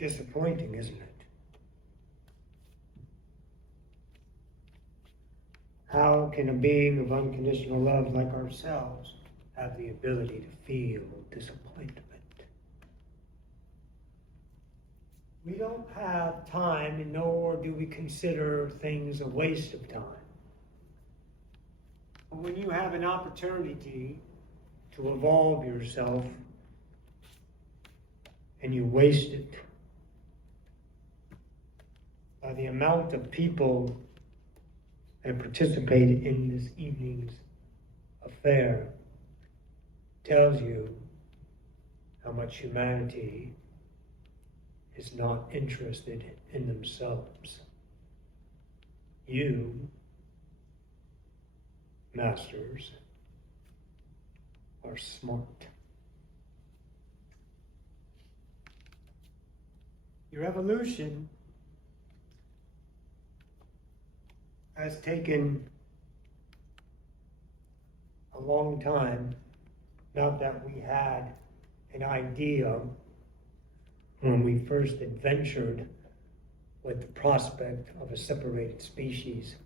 disappointing, isn't it? How can a being of unconditional love like ourselves have the ability to feel disappointment? We don't have time, and nor do we consider things a waste of time. But when you have an opportunity to evolve yourself and you waste it, by the amount of people that participate in this evening's affair tells you how much humanity is not interested in themselves. You, masters, are smart. Your evolution has taken a long time. Not that we had an idea when we first adventured with the prospect of a separated species,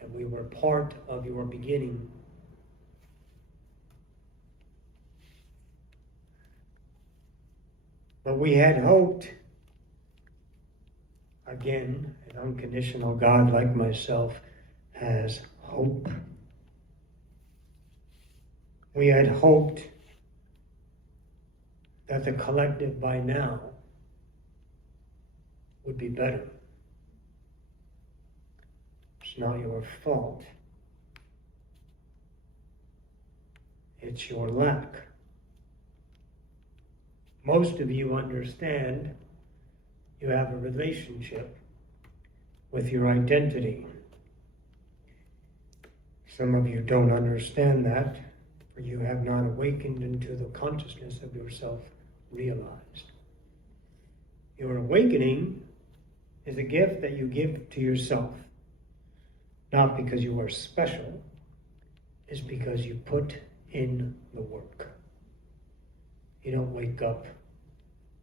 and we were part of your beginning. But we had hoped, again, an unconditional God like myself has hope. We had hoped that the collective by now would be better. It's not your fault. It's your lack. Most of you understand you have a relationship with your identity. Some of you don't understand that, for you have not awakened into the consciousness of yourself realized. Your awakening is a gift that you give to yourself, not because you are special, it's because you put in the work. You don't wake up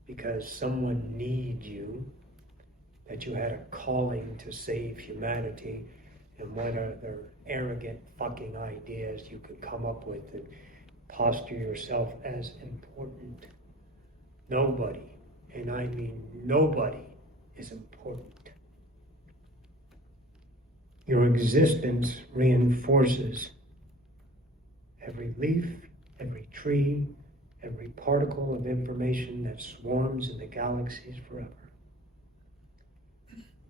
because someone needs you, that you had a calling to save humanity, and what other arrogant fucking ideas you could come up with and posture yourself as important. Nobody, and I mean nobody, is important. Your existence reinforces every leaf, every tree, every particle of information that swarms in the galaxies forever.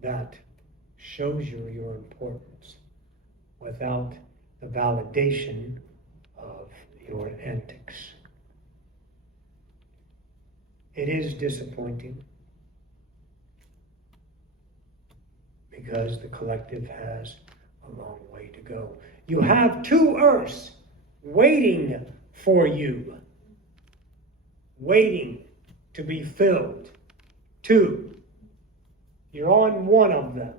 That shows you your importance without the validation of your antics. It is disappointing because the collective has a long way to go. You have 2 Earths waiting for you, waiting to be filled. 2. You're on one of them.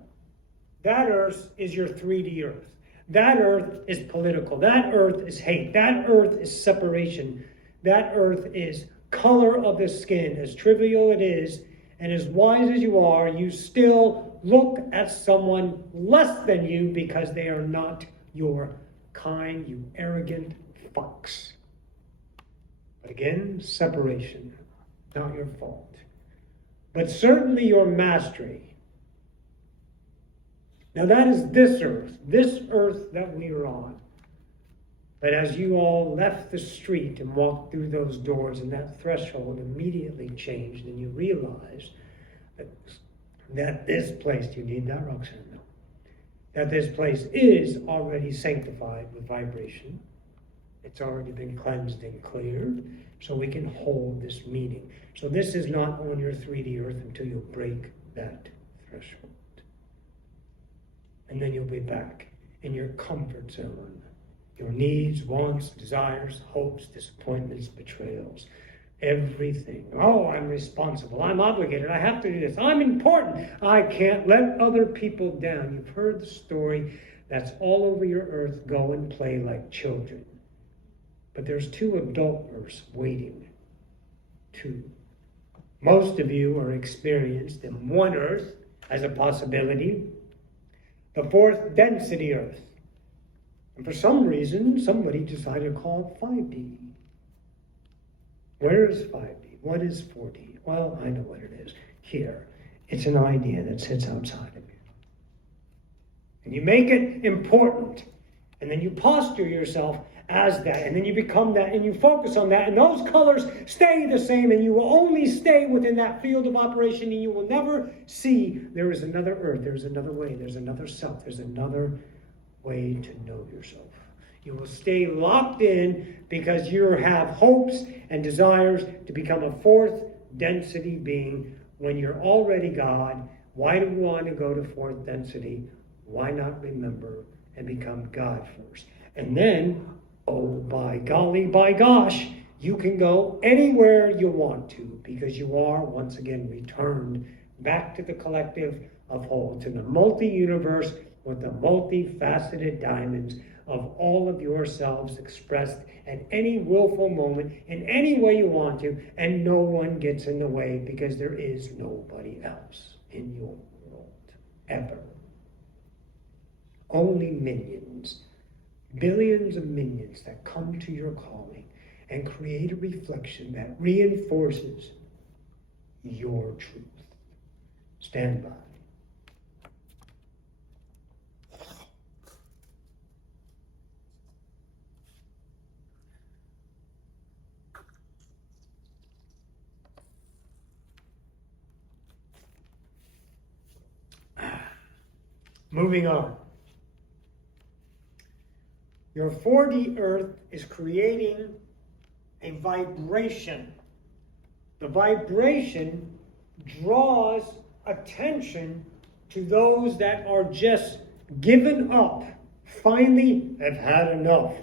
That Earth is your 3D Earth. That Earth is political. That Earth is hate. That Earth is separation. That Earth is color of the skin. As trivial it is, and as wise as you are, you still look at someone less than you because they are not your kind, you arrogant fucks. But again, separation, not your fault. But certainly your mastery. Now that is this earth that we are on. But as you all left the street and walked through those doors, and that threshold immediately changed, and you realized that this place, do you need that, Roxanne? No. That this place is already sanctified with vibration. It's already been cleansed and cleared, so we can hold this meeting. So this is not on your 3D earth until you break that threshold. And then you'll be back in your comfort zone. Your needs, wants, desires, hopes, disappointments, betrayals. Everything. Oh, I'm responsible. I'm obligated. I have to do this. I'm important. I can't let other people down. You've heard the story. That's all over your earth. Go and play like children. But there's 2 adult Earths waiting. 2. Most of you are experienced in one Earth as a possibility, the fourth density Earth. And for some reason, somebody decided to call it 5D. Where is 5D? What is 4D? Well, I know what it is. Here. It's an idea that sits outside of you. And you make it important. And then you posture yourself as that. And then you become that. And you focus on that. And those colors stay the same. And you will only stay within that field of operation. And you will never see there is another Earth. There's another way. There's another self. There's another way to know yourself. You will stay locked in because you have hopes and desires to become a fourth density being when you're already God. Why do we want to go to fourth density? Why not remember and become God first? And then, oh, by golly, by gosh, you can go anywhere you want to because you are, once again, returned back to the collective of whole, to the multi-universe with the multifaceted diamonds of all of yourselves expressed at any willful moment in any way you want to, and no one gets in the way because there is nobody else in your world, ever. Only minions, billions of minions that come to your calling and create a reflection that reinforces your truth. Stand by. Moving on. Your 4D Earth is creating a vibration. The vibration draws attention to those that are just given up, finally have had enough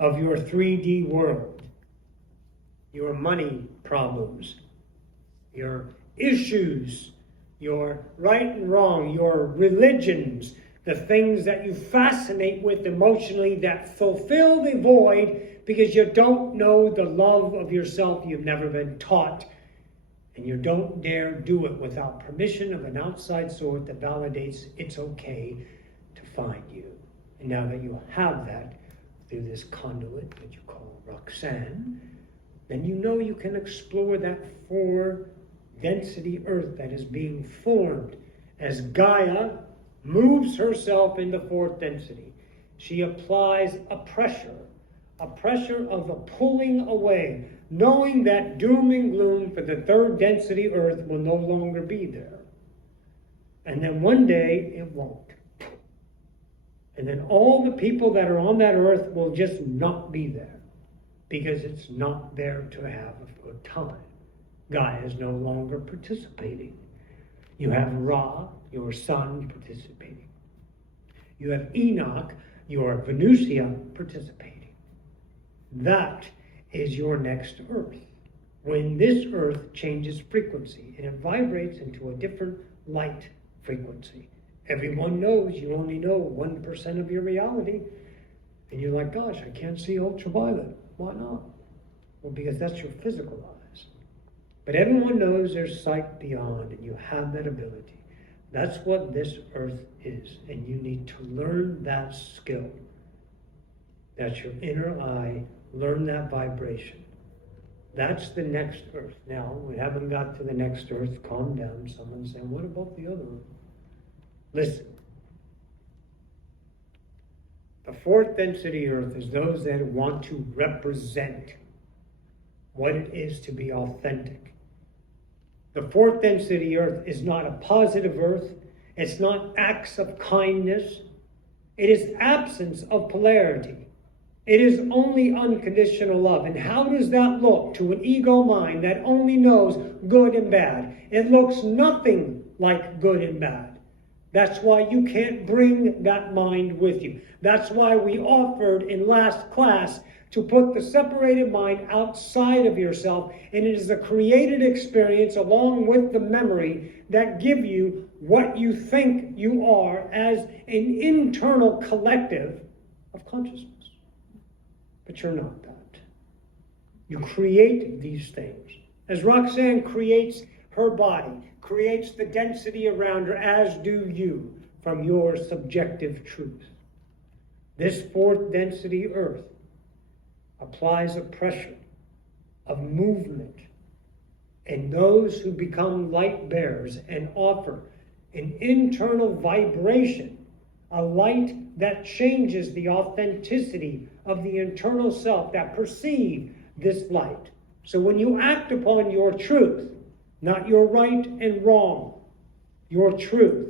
of your 3D world, your money problems, your issues, your right and wrong, your religions, the things that you fascinate with emotionally that fulfill the void because you don't know the love of yourself. You've never been taught, and you don't dare do it without permission of an outside source that validates it's okay to find you. And now that you have that through this conduit that you call Roxanne, then you know you can explore that four-density Earth that is being formed as Gaia moves herself into fourth density. She applies a pressure of a pulling away, knowing that doom and gloom for the third density Earth will no longer be there. And then one day it won't. And then all the people that are on that Earth will just not be there because it's not there to have a good time. Gaia is no longer participating. You have Ra, your son, participating. You have Enoch, your Venusia, participating. That is your next Earth. When this Earth changes frequency and it vibrates into a different light frequency. Everyone knows you only know 1% of your reality. And you're like, gosh, I can't see ultraviolet. Why not? Well, because that's your physical eyes. But everyone knows there's sight beyond, and you have that ability. That's what this Earth is, and you need to learn that skill. That's your inner eye. Learn that vibration. That's the next Earth. Now, we haven't got to the next Earth. Calm down. Someone's saying, what about the other Earth? Listen. The fourth density Earth is those that want to represent what it is to be authentic. The fourth density Earth is not a positive Earth. It's not acts of kindness. It is absence of polarity. It is only unconditional love. And how does that look to an ego mind that only knows good and bad? It looks nothing like good and bad. That's why you can't bring that mind with you. That's why we offered in last class to put the separated mind outside of yourself, and it is a created experience along with the memory that give you what you think you are as an internal collective of consciousness. But you're not that. You create these things. As Roxanne creates her body, creates the density around her, as do you, from your subjective truth. This fourth density earth applies a pressure of movement in those who become light bearers and offer an internal vibration, a light that changes the authenticity of the internal self that perceive this light. So when you act upon your truth, not your right and wrong, your truth,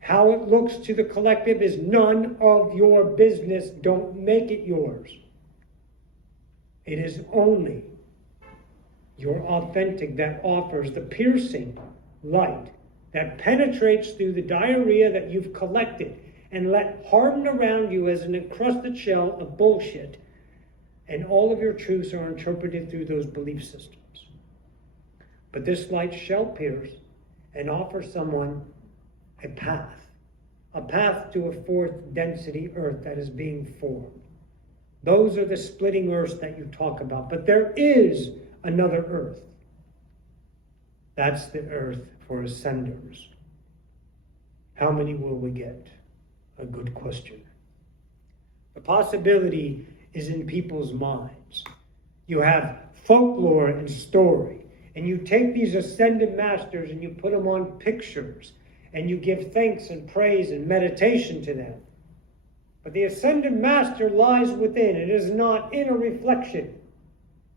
how it looks to the collective is none of your business. Don't make it yours. It is only your authentic that offers the piercing light that penetrates through the diarrhea that you've collected and let harden around you as an encrusted shell of bullshit. And all of your truths are interpreted through those belief systems. But this light shall pierce and offer someone a path to a fourth density earth that is being formed. Those are the splitting earths that you talk about. But there is another earth. That's the earth for ascenders. How many will we get? A good question. The possibility is in people's minds. You have folklore and story, and you take these ascended masters and you put them on pictures, and you give thanks and praise and meditation to them. But the ascended master lies within. It is not in a reflection,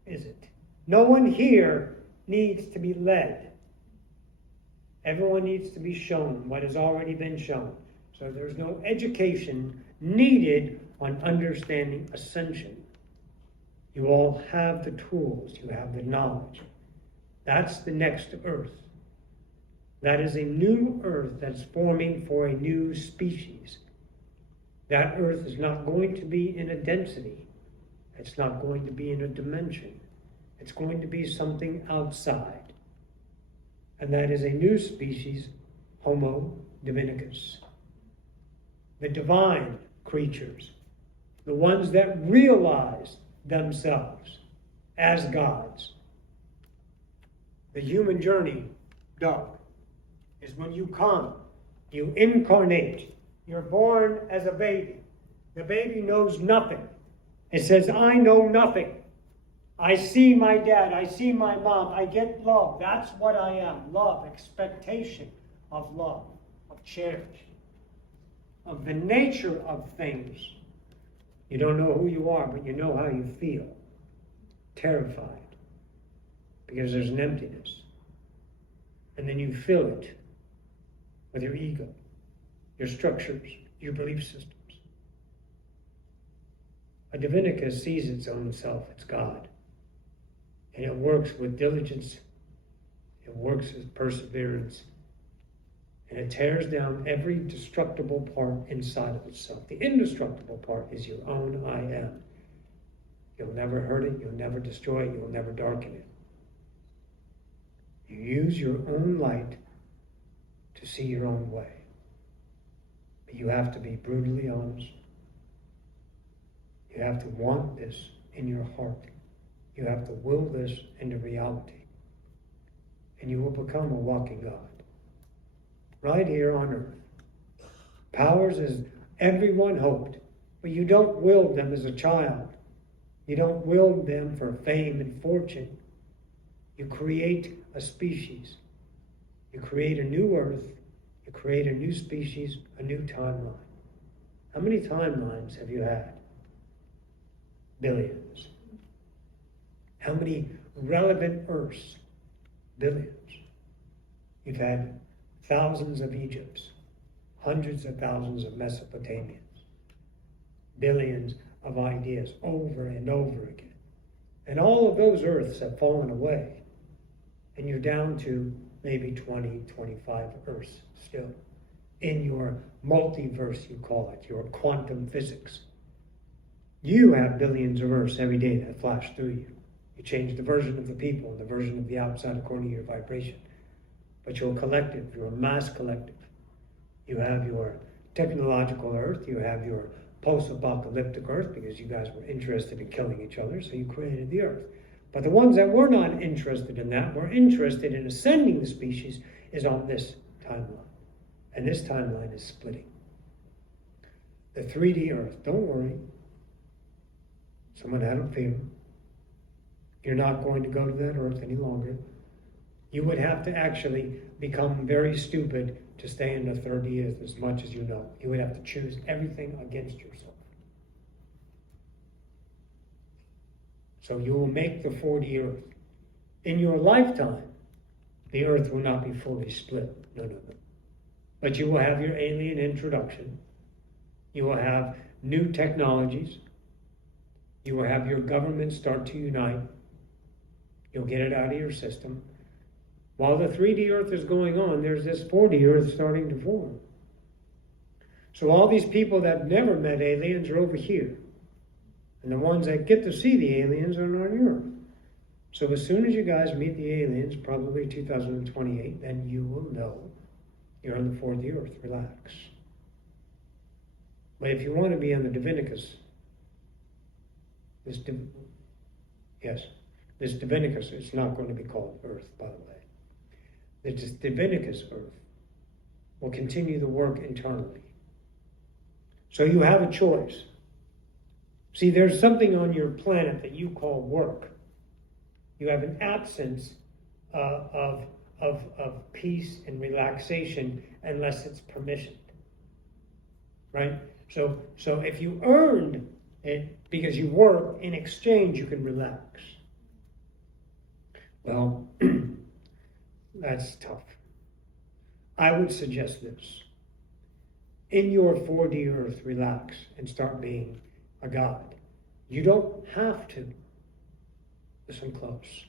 is it? No one here needs to be led. Everyone needs to be shown what has already been shown. So there's no education needed on understanding ascension. You all have the tools. You have the knowledge. That's the next earth. That is a new earth that's forming for a new species. That earth is not going to be in a density. It's not going to be in a dimension. It's going to be something outside. And that is a new species, Homo Dominicus. The divine creatures, the ones that realize themselves as gods. The human journey, Doug, is when you come, you incarnate. You're born as a baby. The baby knows nothing. It says, I know nothing. I see my dad. I see my mom. I get love. That's what I am. Love, expectation of love, of charity, of the nature of things. You don't know who you are, but you know how you feel. Terrified. Because there's an emptiness. And then you fill it with your ego, your structures, your belief systems. A Divinica sees its own self, it's God. And it works with diligence, it works with perseverance, and it tears down every destructible part inside of itself. The indestructible part is your own I am. You'll never hurt it, you'll never destroy it, you'll never darken it. You use your own light to see your own way. But you have to be brutally honest. You have to want this in your heart. You have to will this into reality. And you will become a walking God. Right here on earth. Powers as everyone hoped. But you don't will them as a child. You don't will them for fame and fortune. You create a species. You create a new earth. You create a new species, a new timeline. How many timelines have you had? Billions. How many relevant earths? Billions. You've had thousands of Egypts, hundreds of thousands of Mesopotamians, billions of ideas over and over again. And all of those earths have fallen away. And you're down to maybe 20, 25 earths still in your multiverse, you call it, your quantum physics. You have billions of earths every day that flash through you. You change the version of the people and the version of the outside according to your vibration. But you're a collective, you're a mass collective. You have your technological earth, you have your post-apocalyptic earth, because you guys were interested in killing each other, so you created the earth. But the ones that were not interested in that, were interested in ascending the species, is on this timeline. And this timeline is splitting. The 3D Earth, don't worry. Someone had a fear. You're not going to go to that Earth any longer. You would have to actually become very stupid to stay in the 3D Earth as much as you know. You would have to choose everything against yourself. So you will make the 4D Earth. In your lifetime, the Earth will not be fully split. No. But you will have your alien introduction. You will have new technologies. You will have your government start to unite. You'll get it out of your system. While the 3D Earth is going on, there's this 4D Earth starting to form. So all these people that never met aliens are over here. And the ones that get to see the aliens are on Earth. So as soon as you guys meet the aliens, probably 2028, then you will know you're on the 4D Earth. Relax. But if you want to be on the Divinicus, this Divinicus is not going to be called Earth, by the way. This Divinicus Earth will continue the work internally. So you have a choice. See, there's something on your planet that you call work. You have an absence of peace and relaxation unless it's permissioned, right? So if you earned it because you work, in exchange you can relax. Well, that's tough. I would suggest this. In your 4D Earth, relax and start being a god. You don't have to. Listen close.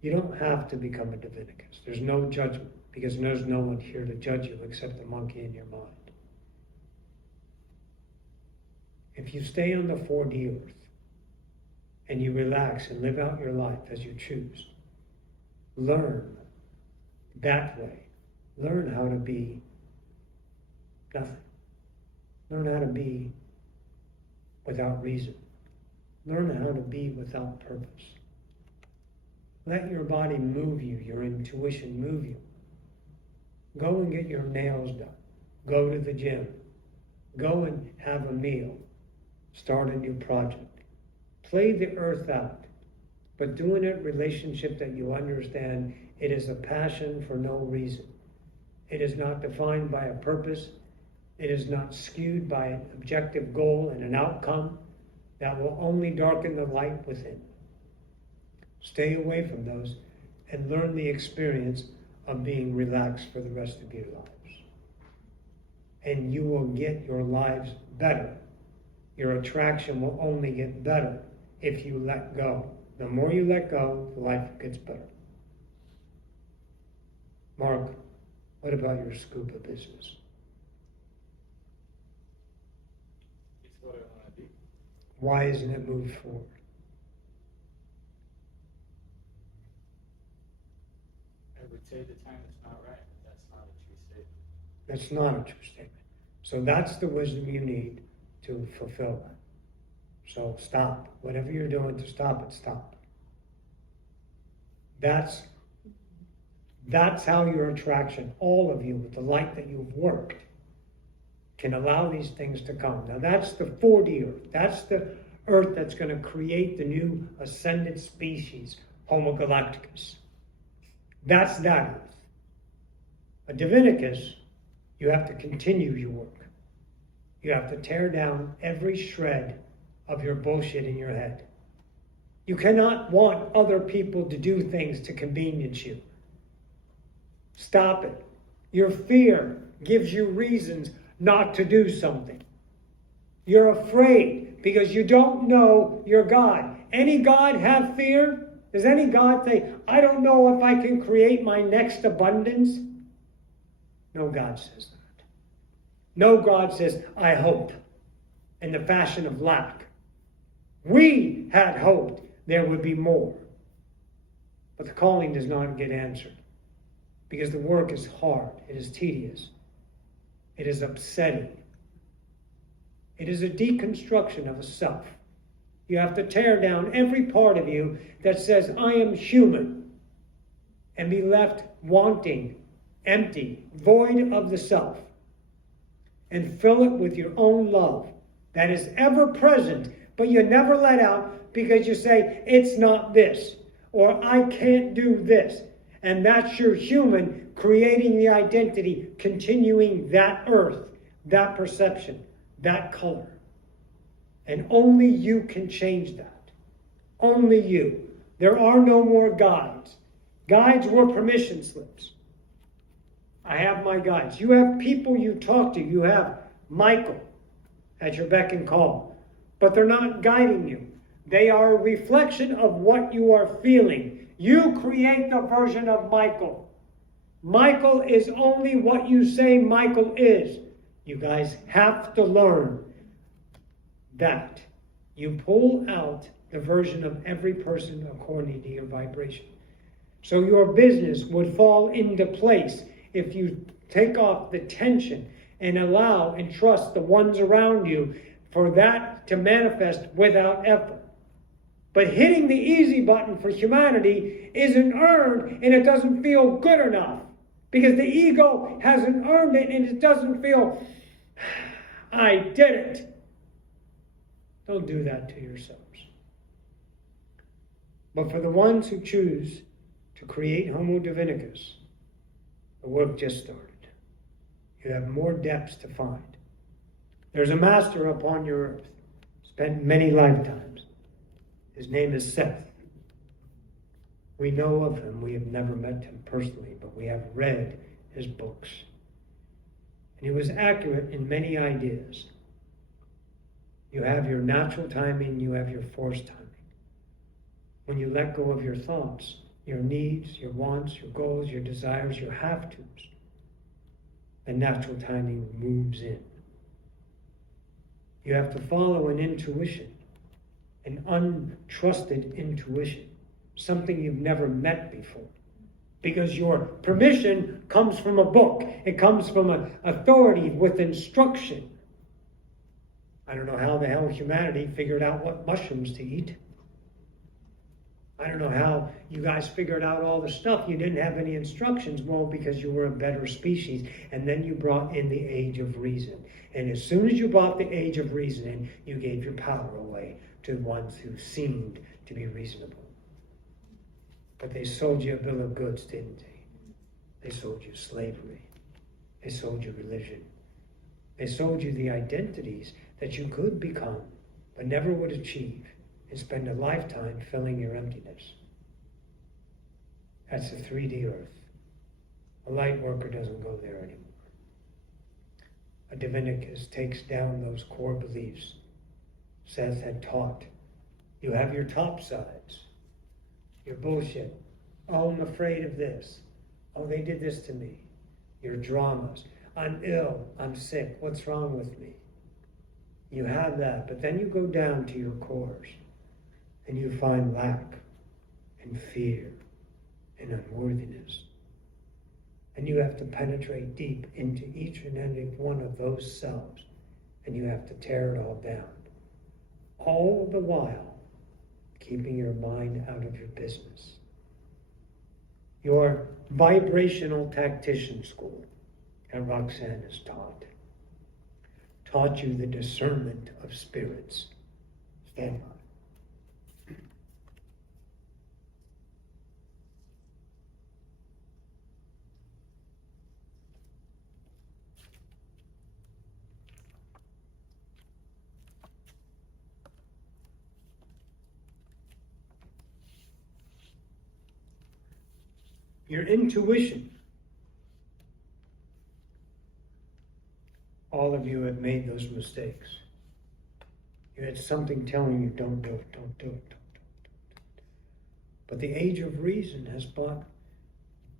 You don't have to become a Divinicus. There's no judgment because there's no one here to judge you except the monkey in your mind. If you stay on the 4D Earth and you relax and live out your life as you choose, learn that way. Learn how to be nothing. Learn how to be without reason. Learn how to be without purpose. Let your body move you, your intuition move you. Go and get your nails done. Go to the gym. Go and have a meal. Start a new project. Play the earth out, but do it in a relationship that you understand it is a passion for no reason. It is not defined by a purpose. It is not skewed by an objective goal and an outcome that will only darken the light within. Stay away from those and learn the experience of being relaxed for the rest of your lives. And you will get your lives better. Your attraction will only get better if you let go. The more you let go, the life gets better. Mark, what about your scuba business? It's what I want to do. Why isn't it moved forward? I would say the time is not right, but that's not a true statement. That's not a true statement. So that's the wisdom you need to fulfill that. So stop. Whatever you're doing to stop it, stop. That's how your attraction, all of you, with the light that you've worked, can allow these things to come. Now that's the 4D Earth. That's the Earth that's going to create the new ascended species, Homo Galacticus. That's that Earth. A Divinicus, you have to continue your work. You have to tear down every shred of your bullshit in your head. You cannot want other people to do things to convenience you. Stop it. Your fear gives you reasons not to do something. You're afraid because you don't know your God. Any God have fear? Does any God say, I don't know if I can create my next abundance? No God says that. No God says, I hope, in the fashion of lack. We had hoped there would be more. But the calling does not get answered because the work is hard. It is tedious. It is upsetting. It is a deconstruction of a self. You have to tear down every part of you that says, I am human, and be left wanting, empty, void of the self, and fill it with your own love that is ever present, but you never let out because you say, it's not this, or I can't do this. And that's your human creating the identity, continuing that earth, that perception, that color. And only you can change that. Only you. There are no more guides. Guides were permission slips. I have my guides. You have people you talk to. You have Michael at your beck and call. But they're not guiding you. They are a reflection of what you are feeling. You create the version of Michael. Michael is only what you say Michael is. You guys have to learn that. You pull out the version of every person according to your vibration. So your business would fall into place if you take off the tension and allow and trust the ones around you for that to manifest without effort. But hitting the easy button for humanity isn't earned, and it doesn't feel good enough because the ego hasn't earned it, and it doesn't feel, I did it. Don't do that to yourselves. But for the ones who choose to create Homo Divinicus, the work just started. You have more depths to find. There's a master upon your earth, spent many lifetimes. His name is Seth. We know of him. We have never met him personally, but we have read his books. And he was accurate in many ideas. You have your natural timing, you have your forced timing. When you let go of your thoughts, your needs, your wants, your goals, your desires, your have-tos, the natural timing moves in. You have to follow an intuition, an untrusted intuition, something you've never met before. Because your permission comes from a book. It comes from an authority with instruction. I don't know how the hell humanity figured out what mushrooms to eat. I don't know how you guys figured out all the stuff. You didn't have any instructions. Well, because you were a better species. And then you brought in the age of reason. And as soon as you brought the age of reason in, you gave your power away to the ones who seemed to be reasonable. But they sold you a bill of goods, didn't they? They sold you slavery. They sold you religion. They sold you the identities that you could become, but never would achieve, and spend a lifetime filling your emptiness. That's the 3D earth. A light worker doesn't go there anymore. A Divinicus takes down those core beliefs Seth had taught. You have your top sides. Your bullshit. Oh, I'm afraid of this. Oh, they did this to me. Your dramas. I'm ill. I'm sick. What's wrong with me? You have that, but then you go down to your cores and you find lack and fear and unworthiness. And you have to penetrate deep into each and every one of those selves, and you have to tear it all down. All the while keeping your mind out of your business. Your vibrational tactician school at Roxanne is taught you the discernment of spirits. Stand by. Your intuition. All of you have made those mistakes. You had something telling you, don't do it, don't do it, don't do it, don't do it. But the age of reason has brought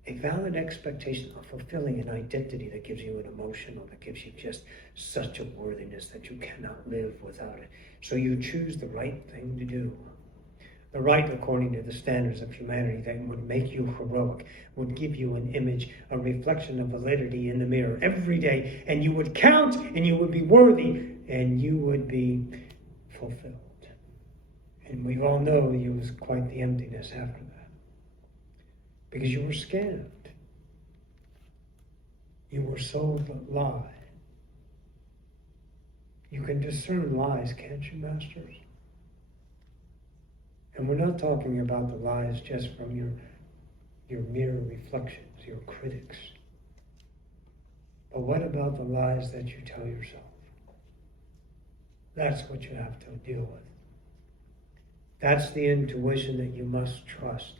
a valid expectation of fulfilling an identity that gives you an emotion, or that gives you just such a worthiness that you cannot live without it. So you choose the right thing to do. The right according to the standards of humanity that would make you heroic, would give you an image, a reflection of validity in the mirror every day, and you would count, and you would be worthy, and you would be fulfilled. And we all know you was quite the emptiness after that. Because you were scammed. You were sold a lie. You can discern lies, can't you, masters? And we're not talking about the lies just from your mirror reflections, your critics. But what about the lies that you tell yourself? That's what you have to deal with. That's the intuition that you must trust.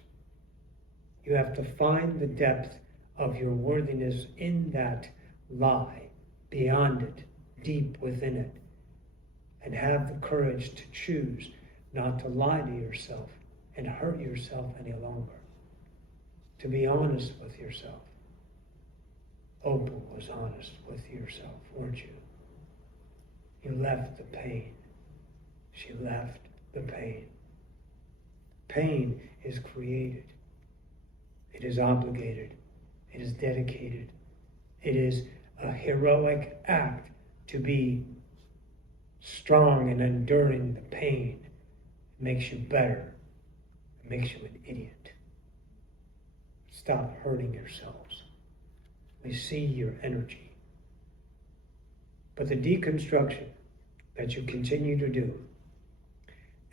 You have to find the depth of your worthiness in that lie, beyond it, deep within it, and have the courage to choose not to lie to yourself and hurt yourself any longer. To be honest with yourself. Oprah was honest with yourself, weren't you? You left the pain. She left the pain. Pain is created. It is obligated. It is dedicated. It is a heroic act to be strong and enduring the pain. It makes you better. It makes you an idiot. Stop hurting yourselves. We see your energy. But the deconstruction that you continue to do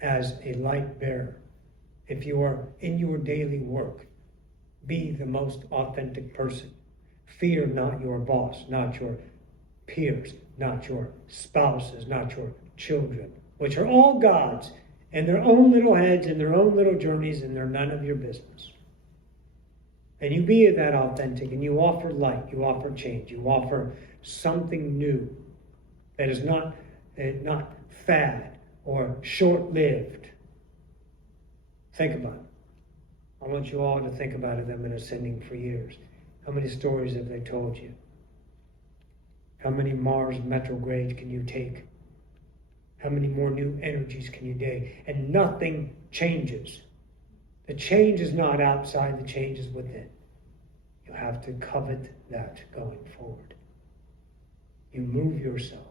as a light bearer, if you are in your daily work, be the most authentic person. Fear not your boss, not your peers, not your spouses, not your children, which are all gods in their own little heads, in their own little journeys, and they're none of your business. And you be that authentic, and you offer light, you offer change, you offer something new that is not fad or short-lived. Think about it. I want you all to think about it. They've been ascending for years. How many stories have they told you? How many Mars retrogrades can you take? How many more new energies can you take? And nothing changes. The change is not outside, the change is within. You have to covet that going forward. You move yourselves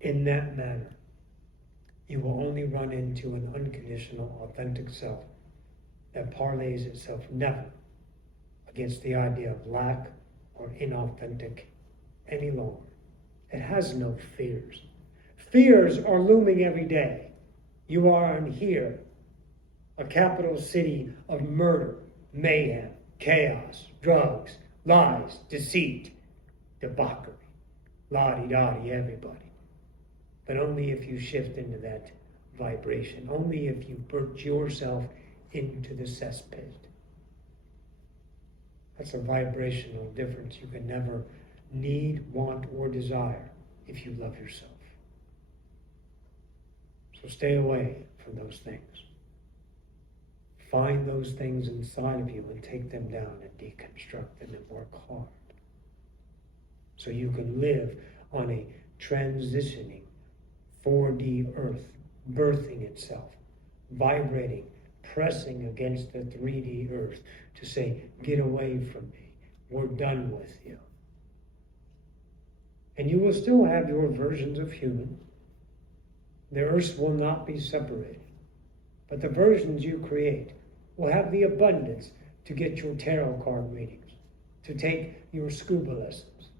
in that manner. You will only run into an unconditional, authentic self that parlays itself never against the idea of lack or inauthentic any longer. It has no fears. Fears are looming every day. You are in here, a capital city of murder, mayhem, chaos, drugs, lies, deceit, debauchery, la-di-da-di, everybody. But only if you shift into that vibration, only if you put yourself into the cesspit. That's a vibrational difference you can never need, want, or desire if you love yourself. So stay away from those things. Find those things inside of you and take them down and deconstruct them and work hard. So you can live on a transitioning 4D earth, birthing itself, vibrating, pressing against the 3D earth to say, get away from me. We're done with you. And you will still have your versions of human. The earths will not be separated. But the versions you create will have the abundance to get your tarot card readings, to take your scuba lessons,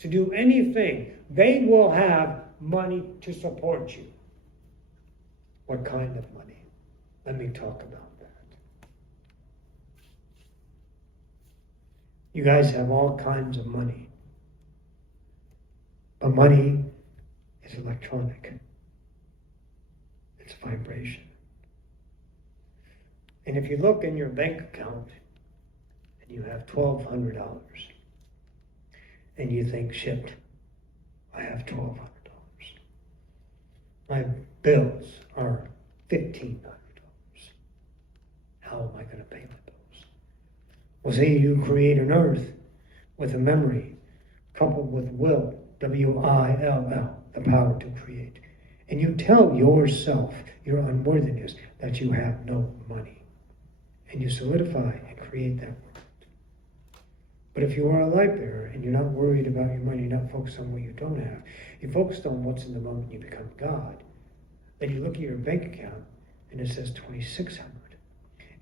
to do anything. They will have money to support you. What kind of money? Let me talk about that. You guys have all kinds of money. But money is electronic. It's vibration. And if you look in your bank account and you have $1,200 and you think, shit, I have $1,200. My bills are $1,500. How am I going to pay my bills? Well, say you create an earth with a memory coupled with will, W-I-L-L, the power to create. And you tell yourself your unworthiness that you have no money. And you solidify and create that world. But if you are a light bearer and you're not worried about your money, you're not focused on what you don't have, you're focused on what's in the moment, you become God. Then you look at your bank account and it says 2,600.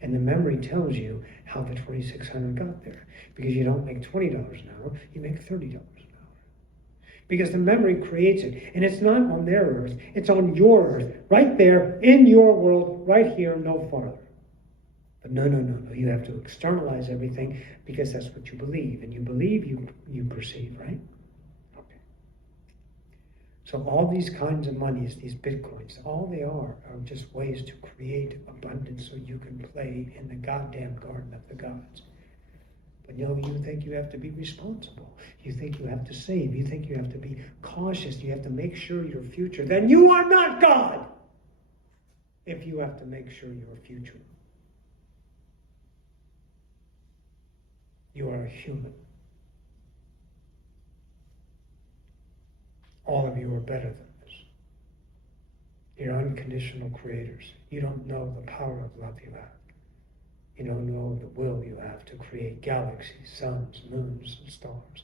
And the memory tells you how the 2,600 got there. Because you don't make $20 an hour, you make $30 an hour. Because the memory creates it. And it's not on their earth, it's on your earth. Right there, in your world, right here, no farther. But no. You have to externalize everything because that's what you believe. And you believe, you perceive, right? Okay. So all these kinds of monies, these bitcoins, all they are just ways to create abundance so you can play in the goddamn garden of the gods. But you think you have to be responsible. You think you have to save. You think you have to be cautious. You have to make sure your future. Then you are not God if you have to make sure your future. You are a human. All of you are better than this. You're unconditional creators. You don't know the power of love you have. You don't know the will you have to create galaxies, suns, moons, and stars,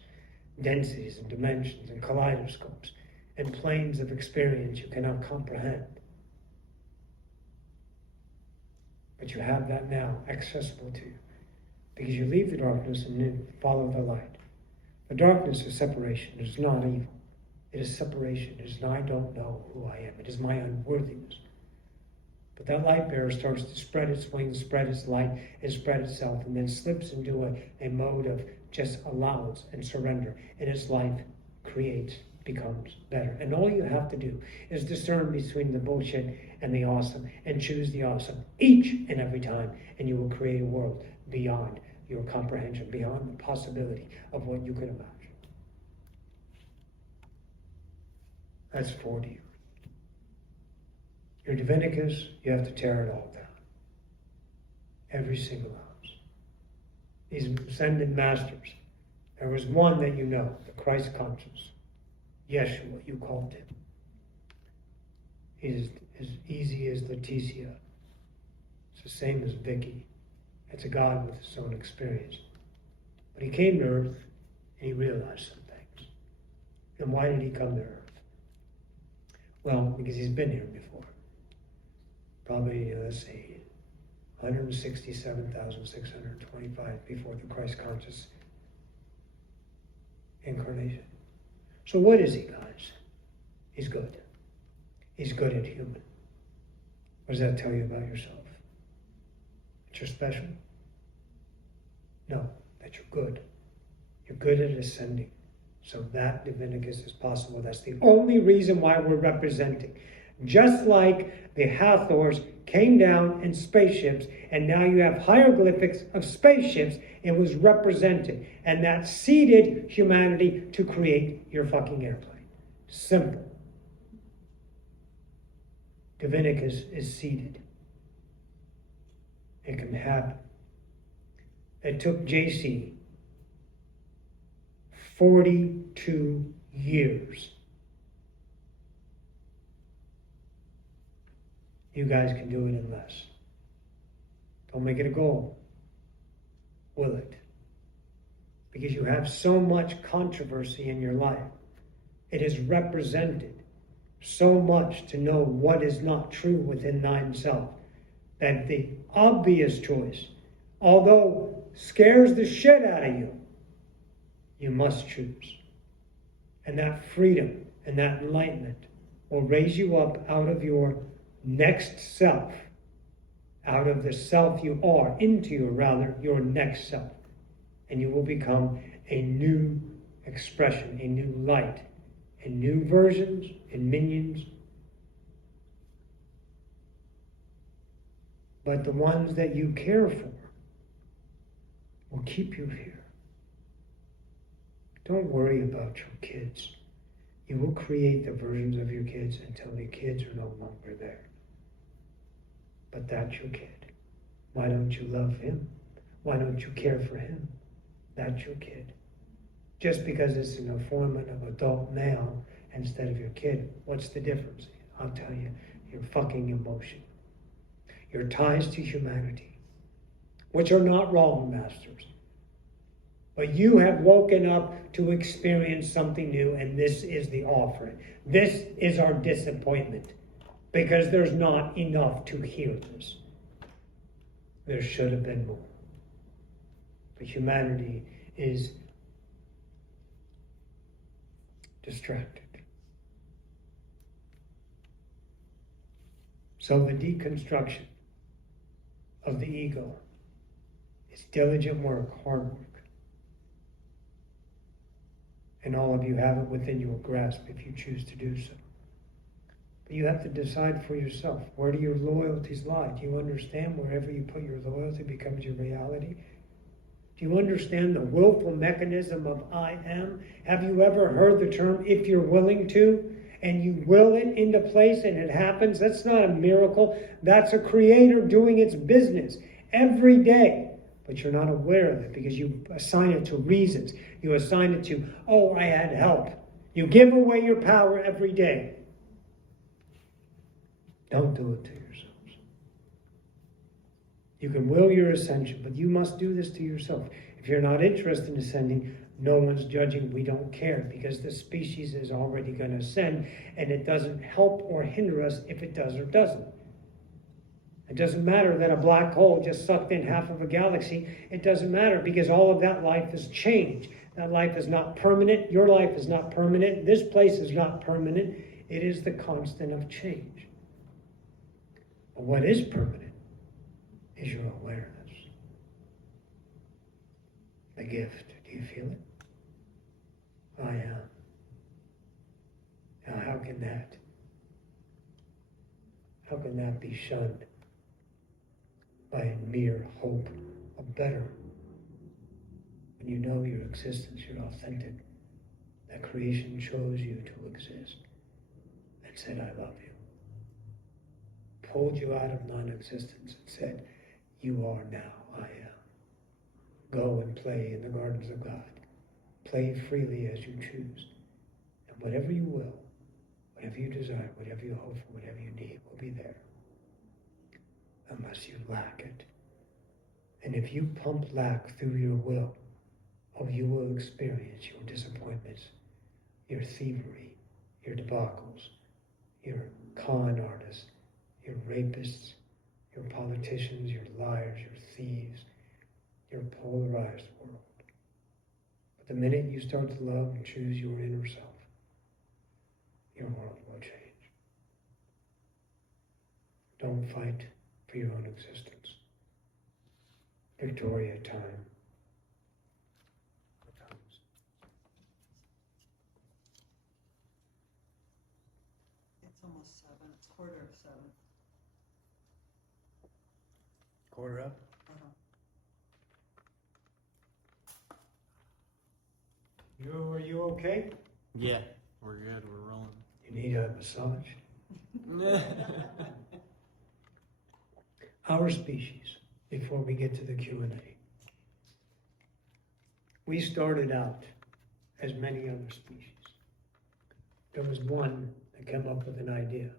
densities and dimensions and kaleidoscopes and planes of experience you cannot comprehend. But you have that now accessible to you because you leave the darkness and follow the light. The darkness is separation. It is not evil. It is separation. It is not, I don't know who I am. It is my unworthiness. But that light bearer starts to spread its wings, spread its light, and spread itself, and then slips into a mode of just allowance and surrender. And its life creates, becomes better. And all you have to do is discern between the bullshit and the awesome, and choose the awesome each and every time, and you will create a world beyond your comprehension, beyond the possibility of what you could imagine. That's for you. Your Divinicus, you have to tear it all down. Every single ounce. These ascended masters, there was one that you know, the Christ conscious, Yeshua, you called him. He's as easy as Leticia. It's the same as Vicky. It's a God with his own experience. But he came to earth and he realized some things. And why did he come to earth? Well, because he's been here before. Probably, let's see, 167,625 before the Christ conscious incarnation. So what is he, guys? He's good. He's good and human. What does that tell you about yourself? That you're special? No, that you're good. You're good at ascending. So that Divinicus is possible. That's the only reason why we're representing. Just like the Hathors came down in spaceships, and now you have hieroglyphics of spaceships, it was represented. And that seeded humanity to create your fucking airplane. Simple. Divinicus is seeded. It can happen. It took JC 42 years. You guys can do it in less. Don't make it a goal. Will it? Because you have so much controversy in your life. It is represented so much to know what is not true within thine self, that the obvious choice, although scares the shit out of you, you must choose. And that freedom and that enlightenment will raise you up out of your next self, out of the self you are, into your next self. And you will become a new expression, a new light, and new versions and minions. But the ones that you care for will keep you here. Don't worry about your kids. You will create the versions of your kids until the kids are no longer there. But that's your kid. Why don't you love him? Why don't you care for him? That's your kid. Just because it's in the form of adult male instead of your kid, what's the difference? I'll tell you, your fucking emotion. Your ties to humanity, which are not wrong, masters. But you have woken up to experience something new, and this is the offering. This is our disappointment. because there's not enough to hear this. There should have been more. But humanity is distracted. So the deconstruction of the ego is diligent work, hard work. And all of you have it within your grasp if you choose to do so. But you have to decide for yourself, where do your loyalties lie? Do you understand wherever you put your loyalty becomes your reality? Do you understand the willful mechanism of I am? Have you ever heard the term, if you're willing to, and you will it into place and it happens? That's not a miracle. That's a creator doing its business every day. But you're not aware of it because you assign it to reasons. You assign it to, oh, I had help. You give away your power every day. Don't do it to yourselves. You can will your ascension, but you must do this to yourself. If you're not interested in ascending, no one's judging. We don't care because the species is already going to ascend, and it doesn't help or hinder us if it does or doesn't. It doesn't matter that a black hole just sucked in half of a galaxy. It doesn't matter because all of that life is change. That life is not permanent. Your life is not permanent. This place is not permanent. It is the constant of change. But what is permanent is your awareness. The gift. Do you feel it? I am. Now how can that be shunned by a mere hope of better? When you know your existence, you're authentic, that creation chose you to exist and said, I love you. Pulled you out of non-existence and said, you are now, I am. Go and play in the gardens of God. Play freely as you choose. And whatever you will, whatever you desire, whatever you hope for, whatever you need will be there. Unless you lack it. And if you pump lack through your will, oh, you will experience your disappointments, your thievery, your debacles, your con artists, your rapists, your politicians, your liars, your thieves, your polarized world. But the minute you start to love and choose your inner self, your world will change. Don't fight for your own existence. Victoria time comes. It's almost 7. It's 7:15. Quarter up. Are you okay? Yeah, we're good. We're rolling. You need a massage? Our species, before we get to the Q&A, we started out as many other species. There was one that came up with an idea.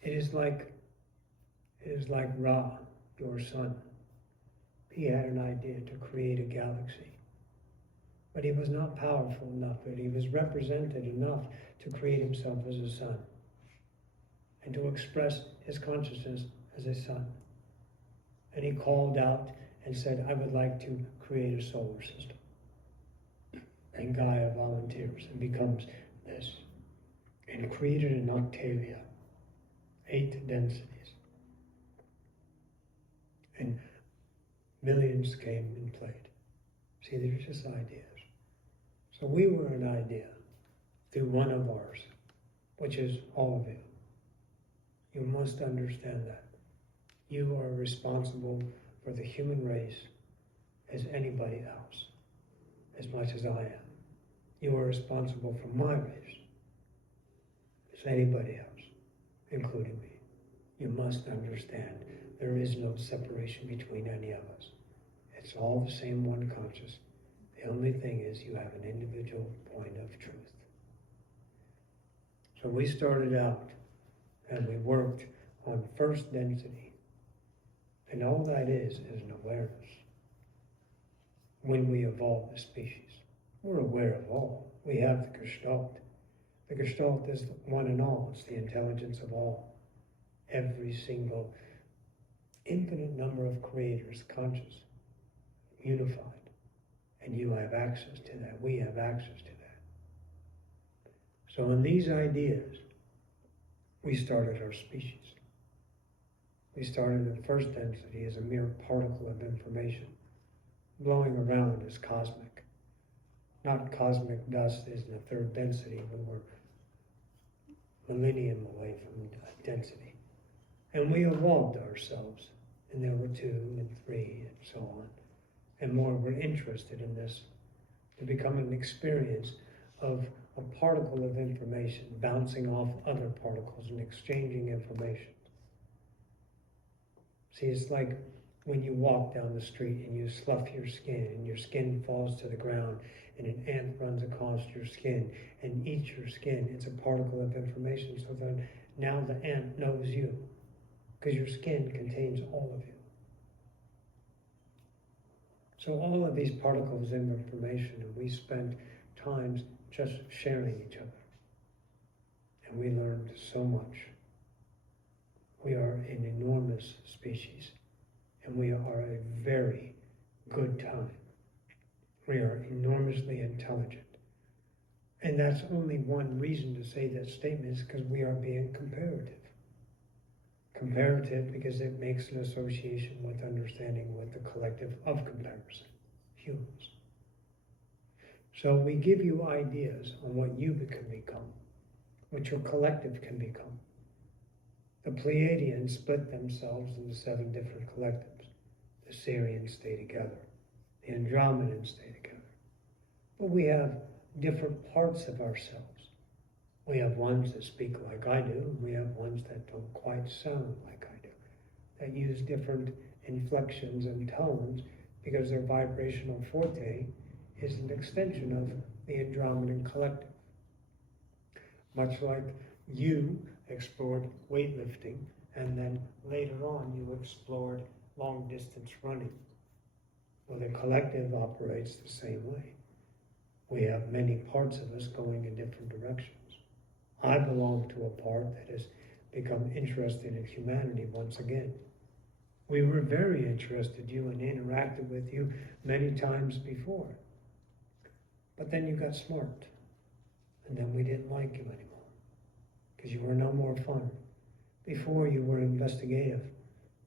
It is like Ra, your son. He had an idea to create a galaxy. But he was not powerful enough, but he was represented enough to create himself as a son and to express his consciousness as a son. And he called out and said, I would like to create a solar system. And Gaia volunteers and becomes this. And created an octavia, 8 densities. And millions came and played. See, they're just ideas. So we were an idea through one of ours, which is all of you. You must understand that. You are responsible for the human race as anybody else, as much as I am. You are responsible for my race as anybody else, including me. You must understand there is no separation between any of us. It's all the same one conscious. The only thing is you have an individual point of truth. So we started out and we worked on first density. And all that is an awareness. When we evolve the species, we're aware of all. We have the Gestalt. The Gestalt is one and all. It's the intelligence of all. Every single infinite number of creators, conscious, unified. And you have access to that. We have access to that. So in these ideas, we started our species. We started the first density as a mere particle of information, blowing around as cosmic. Not cosmic dust is the third density. We were millennium away from density. And we evolved ourselves. And there were 2 and 3 and so on. And more were interested in this to become an experience of a particle of information bouncing off other particles and exchanging information. See, it's like when you walk down the street and you slough your skin and your skin falls to the ground and an ant runs across your skin and eats your skin. It's a particle of information, so that now the ant knows you because your skin contains all of you. So all of these particles of information, and we spent times just sharing each other. And we learned so much. We are an enormous species, and we are a very good time. We are enormously intelligent. And that's only one reason to say that statement is because we are being comparative. Comparative because it makes an association with understanding with the collective of comparison, humans. So we give you ideas on what you can become, what your collective can become. The Pleiadians split themselves into 7 different collectives. The Sirians stay together. The Andromedans stay together. But we have different parts of ourselves. We have ones that speak like I do, and we have ones that don't quite sound like I do, that use different inflections and tones because their vibrational forte is an extension of the Andromedan collective. Much like you explored weightlifting, and then later on you explored long distance running. Well, the collective operates the same way. We have many parts of us going in different directions. I belong to a part that has become interested in humanity once again. We were very interested in you and interacted with you many times before. But then you got smart. And then we didn't like you anymore. Because you were no more fun. Before you were investigative.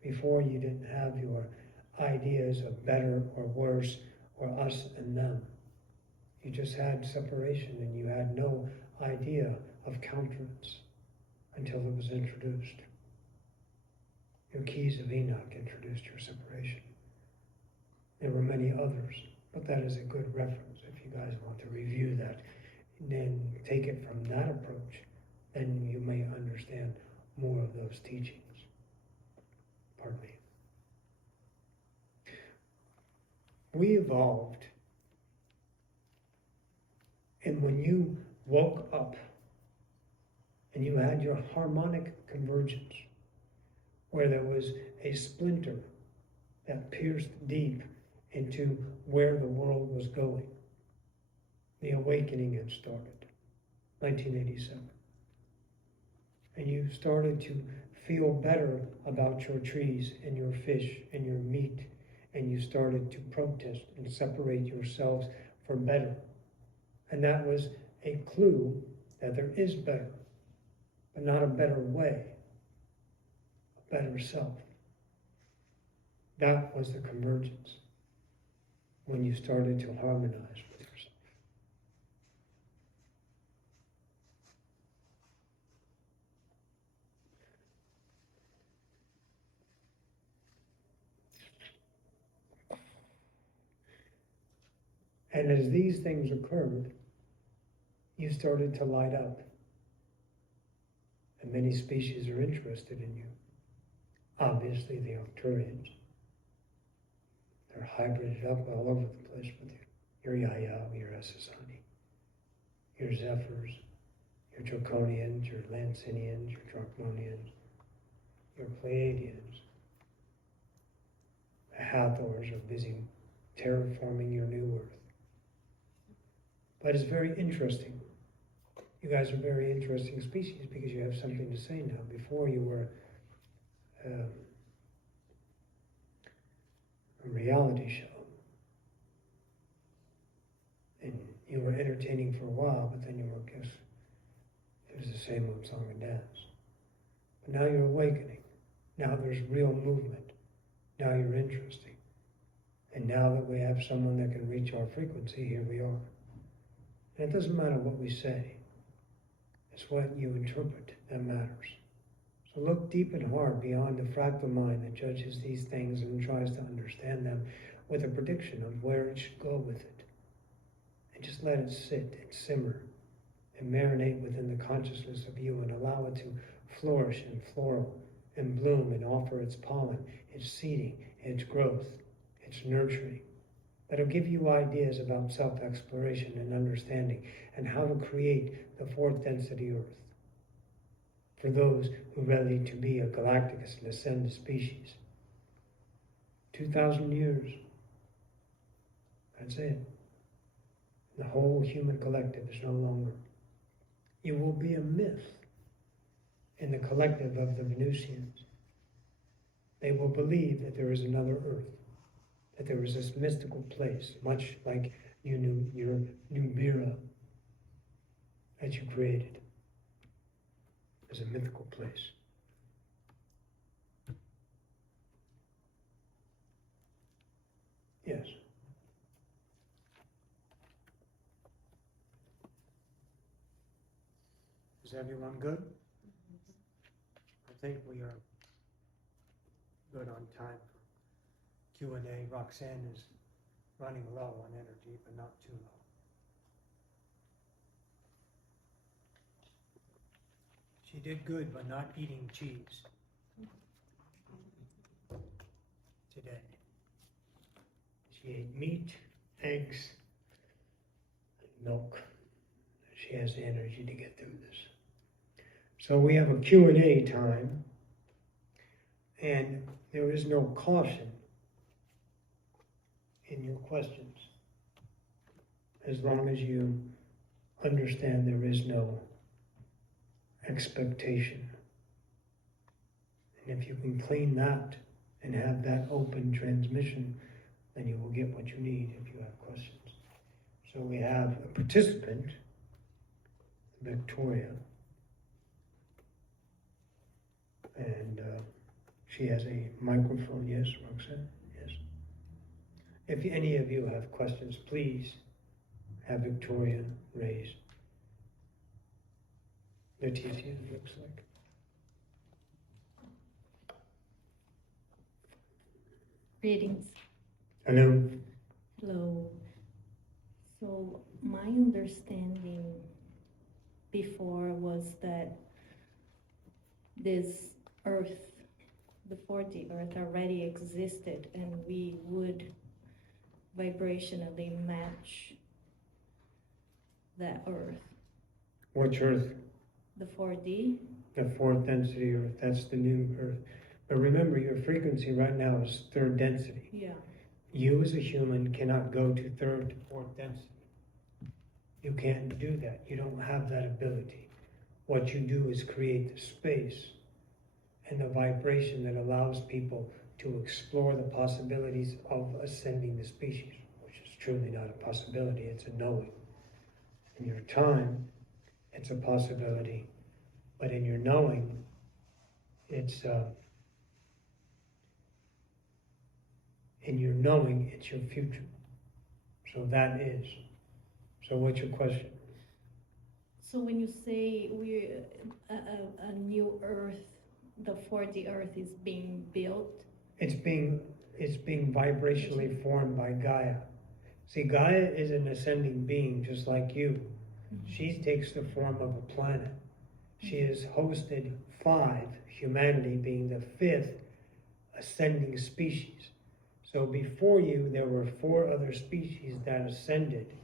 Before you didn't have your ideas of better or worse or us and them. You just had separation and you had no idea of countenance until it was introduced. Your keys of Enoch introduced your separation. There were many others, but that is a good reference. If you guys want to review that, then take it from that approach, then you may understand more of those teachings. Pardon me. We evolved, and when you woke up and you had your harmonic convergence, where there was a splinter that pierced deep into where the world was going, the awakening had started, 1987. And you started to feel better about your trees and your fish and your meat, and you started to protest and separate yourselves for better. And that was a clue that there is better, but not a better way, a better self. That was the convergence, when you started to harmonize with yourself. And as these things occurred, you started to light up. And many species are interested in you. Obviously, the Arcturians. They're hybrided up all over the place with you. Your Yayao, your Essassani, your Zephyrs, your Draconians, your Lancinians, your Dracmonians, your Pleiadians. The Hathors are busy terraforming your new Earth. But it's very interesting. You guys are very interesting species because you have something to say now. Before you were a reality show. And you were entertaining for a while, but then you were, I guess, it was the same old song and dance. But now you're awakening. Now there's real movement. Now you're interesting. And now that we have someone that can reach our frequency, here we are. And it doesn't matter what we say. It's what you interpret that matters. So look deep and hard beyond the fractal mind that judges these things and tries to understand them with a prediction of where it should go with it. And just let it sit and simmer and marinate within the consciousness of you and allow it to flourish and floral and bloom and offer its pollen, its seeding, its growth, its nurturing. That'll give you ideas about self-exploration and understanding and how to create the fourth density Earth. For those who are ready to be a galacticus and ascend the species. 2,000 years. That's it. The whole human collective is no longer. You will be a myth in the collective of the Venusians. They will believe that there is another Earth, that there is this mystical place, much like your Nubira that you created as a mythical place. Yes. Is everyone good? I think we are good on time for Q&A. Roxanne is running low on energy, but not too low. She did good by not eating cheese today. She ate meat, eggs, and milk. She has the energy to get through this. So we have a Q&A time, and there is no caution in your questions. As long as you understand there is no expectation. And if you can clean that and have that open transmission, then you will get what you need if you have questions. So we have a participant, Victoria, and she has a microphone. Yes, Roxanne? Yes. If any of you have questions, please have Victoria raise. Leticia, it looks like. Greetings. Hello. Hello. So my understanding before was that this Earth, the 4D Earth, already existed, and we would vibrationally match that Earth. Which Earth? The 4D? The fourth density Earth. That's the new Earth. But remember, your frequency right now is third density. Yeah. You as a human cannot go to third to fourth density. You can't do that. You don't have that ability. What you do is create the space and the vibration that allows people to explore the possibilities of ascending the species, which is truly not a possibility, it's a knowing. In your time, it's a possibility, but in your knowing, it's your future. So that is. So what's your question? So when you say we're a new Earth, the 4D Earth is being built? It's being vibrationally formed by Gaia. See, Gaia is an ascending being just like you. Mm-hmm. She takes the form of a planet. She has hosted 5, humanity being the 5th ascending species. So before you, there were 4 other species that ascended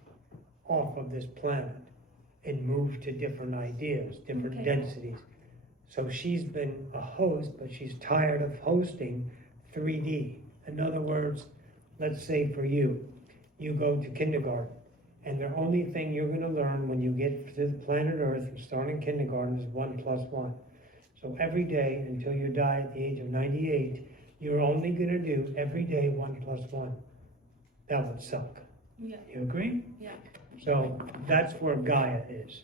off of this planet and moved to different ideas, different densities. So she's been a host, but she's tired of hosting 3D. In other words, let's say for you, you go to kindergarten And the only thing you're going to learn when you get to the planet Earth and start in kindergarten is 1 plus 1. So every day until you die at the age of 98, you're only going to do every day 1 plus 1. That would suck. Yeah. You agree? Yeah. So that's where Gaia is.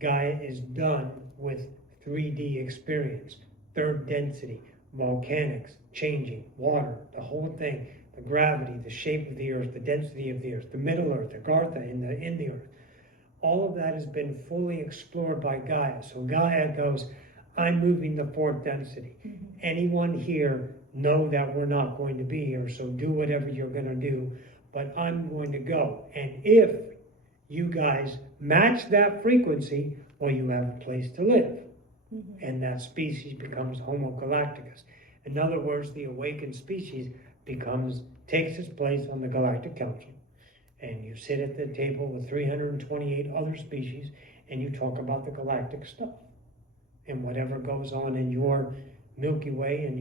Gaia is done with 3D experience, third density, volcanics, changing, water, the whole thing, the gravity, the shape of the earth, the density of the earth, the middle earth, the Gartha in the earth. All of that has been fully explored by Gaia. So Gaia goes, I'm moving the fourth density. Mm-hmm. Anyone here know that we're not going to be here, so do whatever you're going to do, but I'm going to go. And if you guys match that frequency, well, you have a place to live. Mm-hmm. And that species becomes Homo galacticus. In other words, the awakened species takes its place on the Galactic Council. And you sit at the table with 328 other species and you talk about the galactic stuff. And whatever goes on in your Milky Way and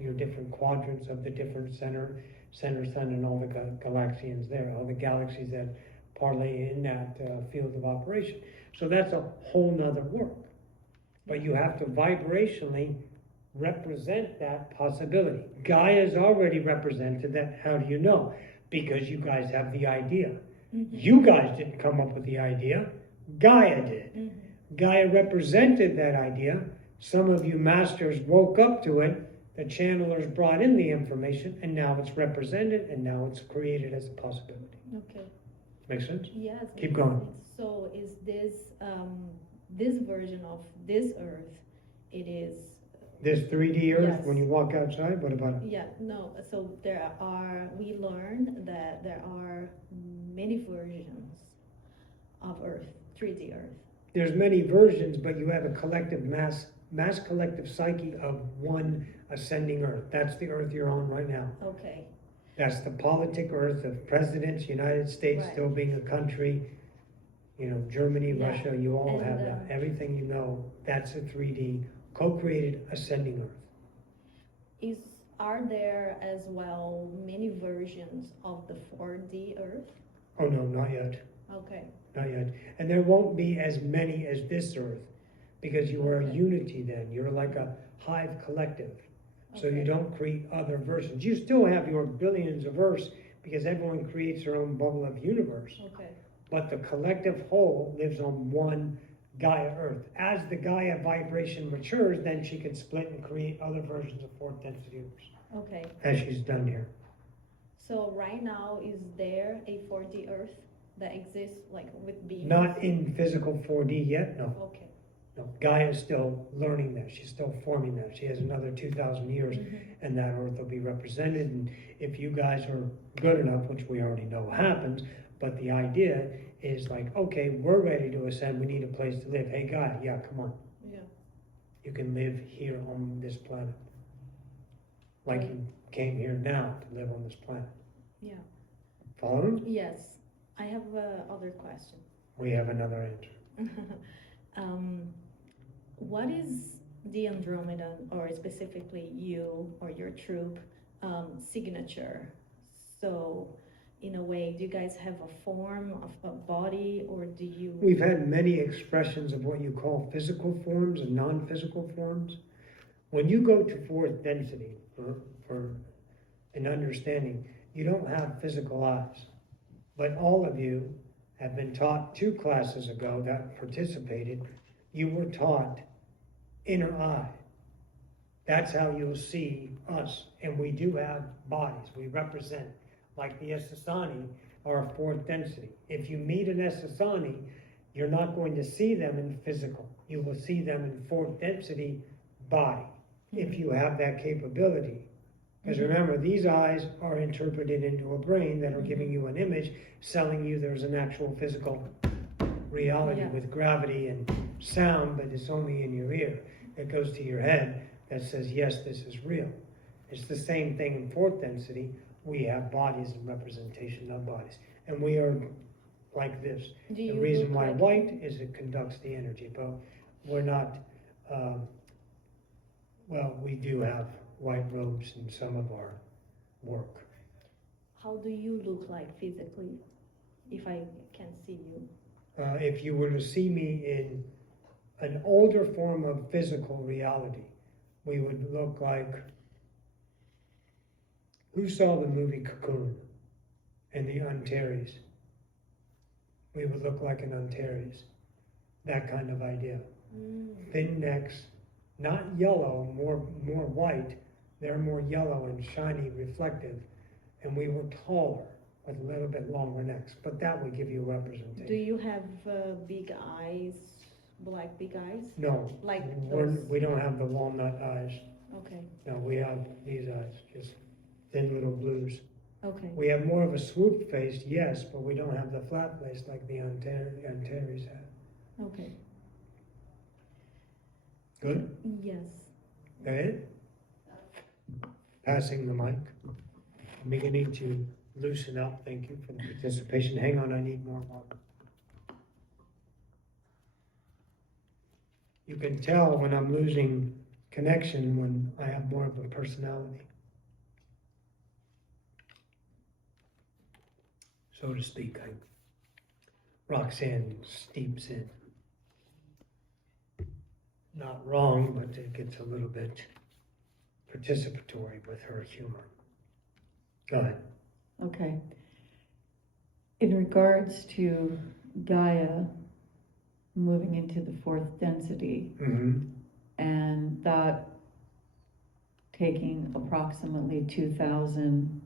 your different quadrants of the different center sun and all the galaxians there, all the galaxies that parlay in that field of operation. So that's a whole nother work. But you have to vibrationally represent that possibility. Gaia's already represented that. How do you know? Because you guys have the idea. Mm-hmm. You guys didn't come up with the idea. Gaia did. Mm-hmm. Gaia represented that idea. Some of you masters woke up to it. The channelers brought in the information, and now it's represented, and now it's created as a possibility. Okay. Make sense? Yes. Keep going. So is this this version of this Earth? It is. This 3D Earth, Yes. when you walk outside, what about it? Yeah. No. So we learned that there are many versions of Earth, 3D Earth. There's many versions, but you have a collective mass collective psyche of one ascending Earth. That's the Earth you're on right now. Okay. That's the politic Earth of presidents, United States Right. still being a country, Germany, Yeah. Russia, you all And, have that. Everything you know, that's a 3D co-created ascending Earth. Are there as well many versions of the 4D Earth? Oh no, not yet. Okay. Not yet. And there won't be as many as this Earth because you are a Okay. unity then. You're like a hive collective. So you Okay. don't create other versions. You still have your billions of Earths because everyone creates their own bubble of universe. Okay. But the collective whole lives on one Gaia Earth. As the Gaia vibration matures, then she can split and create other versions of fourth density Earths, Okay. as she's done here. So right now, is there a 4D Earth that exists, like with beings? Not in physical 4D yet, no. Okay. No, Gaia is still learning that. She's still forming that. She has another 2,000 years, Mhm. and that Earth will be represented. And if you guys are good enough, which we already know happens, but the idea is like, okay, we're ready to ascend. We need a place to live. Hey, Gaia, yeah, come on. Yeah. You can live here on this planet. Like you came here now to live on this planet. Yeah. Follow me? Yes. I have other question. We have another answer. What is the Andromedan, or specifically you or your troop, signature? So, in a way, do you guys have a form of a body, or do you? We've had many expressions of what you call physical forms and non-physical forms. When you go to fourth density, for an understanding, you don't have physical eyes. But all of you have been taught 2 classes ago that participated, you were taught inner eye. That's how you'll see us. And we do have bodies. We represent, like the Essassani are a fourth density. If you meet an Essassani, you're not going to see them in physical. You will see them in fourth density body, if you have that capability. Because remember, these eyes are interpreted into a brain that are giving you an image, telling you there's an actual physical reality Yeah. with gravity and sound, but it's only in your ear. It goes to your head that says, yes, this is real. It's the same thing in fourth density. We have bodies and representation of bodies. And we are like this. Do The you reason look why like- white is it conducts the energy, but we're not, well, we do have white robes in some of our work. How do you look like physically? if I can see you? If you were to see me in an older form of physical reality, we would look like, who saw the movie Cocoon and the Antares? We would look like an Antares, that kind of idea. Thin necks, not yellow, more white. They're more yellow and shiny, reflective, and we were taller with a little bit longer necks. But that would give you representation. Do you have big eyes, black big eyes? No, Like we don't have the walnut eyes. Okay, No, we have these eyes, just thin little blues. okay. We have more of a swoop face, yes, but we don't have the flat face like the Antares have. Okay. Good? Yes. Go ahead. Passing the mic. I'm beginning to loosen up. Thank you for the participation. Hang on, I need more water. You can tell when I'm losing connection when I have more of a personality, so to speak. Roxanne steeps in. Not wrong, but it gets a little bit participatory with her humor. Go ahead. Okay. In regards to Gaia moving into the fourth density, Mm-hmm. and that taking approximately 2,000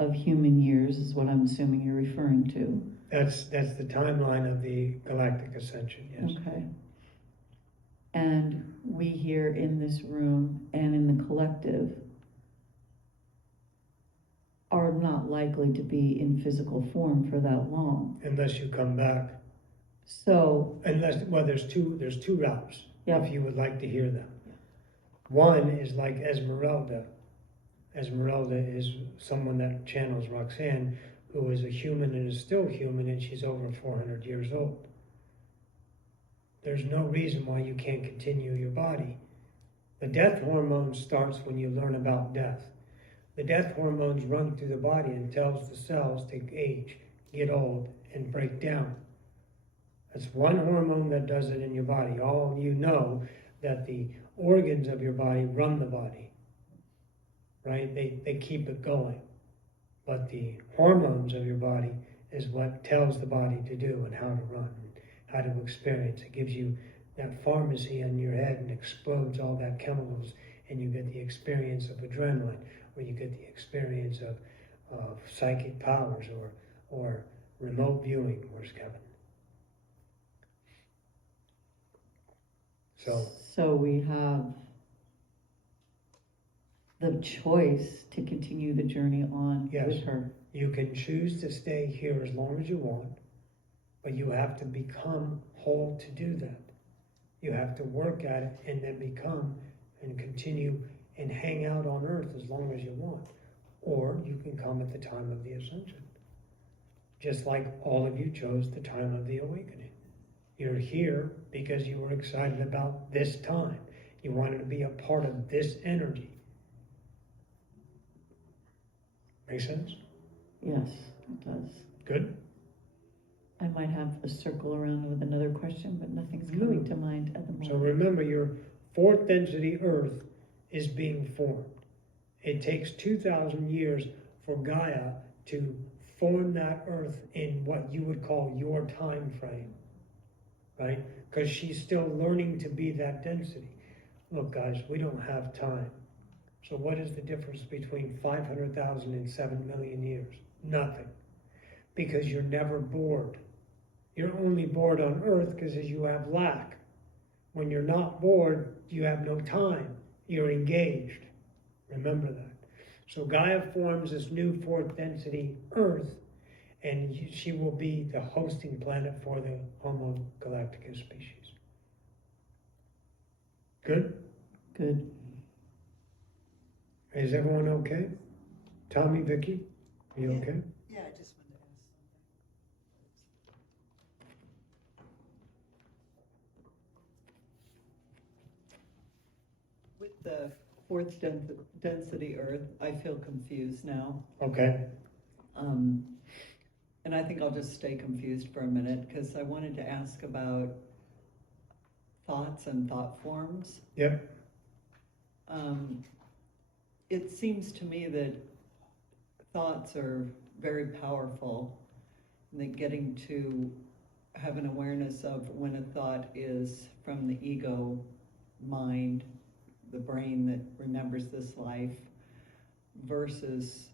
of human years is what I'm assuming you're referring to. That's the timeline of the galactic ascension, yes. Okay. And we here in this room and in the collective are not likely to be in physical form for that long. Unless you come back. So, There's two routes, Yep. if you would like to hear them. One is like Esmeralda. Esmeralda is someone that channels Roxanne, who is a human and is still human, and she's over 400 years old. There's no reason why you can't continue your body. The death hormone starts when you learn about death. The death hormones run through the body and tells the cells to age, get old, and break down. That's one hormone that does it in your body. All you know that the organs of your body run the body, right? They keep it going. But the hormones of your body is what tells the body to do and how to run, and how to experience. It gives you that pharmacy in your head and explodes all that chemicals, and you get the experience of adrenaline, or you get the experience of psychic powers, or remote viewing. Where's Kevin? so we have the choice to continue the journey on Yes. with her. You can choose to stay here as long as you want, but you have to become whole to do that. You have to work at it and then become and continue and hang out on Earth as long as you want. Or you can come at the time of the ascension. Just like all of you chose the time of the awakening. You're here because you were excited about this time. You wanted to be a part of this energy. Make sense? Yes, it does. Good? I might have a circle around with another question, but nothing's coming to mind at the moment. So remember, your fourth density Earth is being formed. It takes 2,000 years for Gaia to form that Earth in what you would call your time frame, right? Because she's still learning to be that density. Look, guys, we don't have time. So what is the difference between 500,000 and 7 million years? Nothing. Because you're never bored. You're only bored on Earth because you have lack. When you're not bored, you have no time. You're engaged. Remember that. So Gaia forms this new fourth density Earth, and she will be the hosting planet for the Homo galacticus species. Good? Good. Is everyone okay? Tommy, Vicky, are you okay? Yeah, I just wanted to ask something. With the fourth density Earth, I feel confused now. Okay. and I think I'll just stay confused for a minute, because I wanted to ask about thoughts and thought forms. Yep. It seems to me that thoughts are very powerful, and that getting to have an awareness of when a thought is from the ego mind, the brain that remembers this life, versus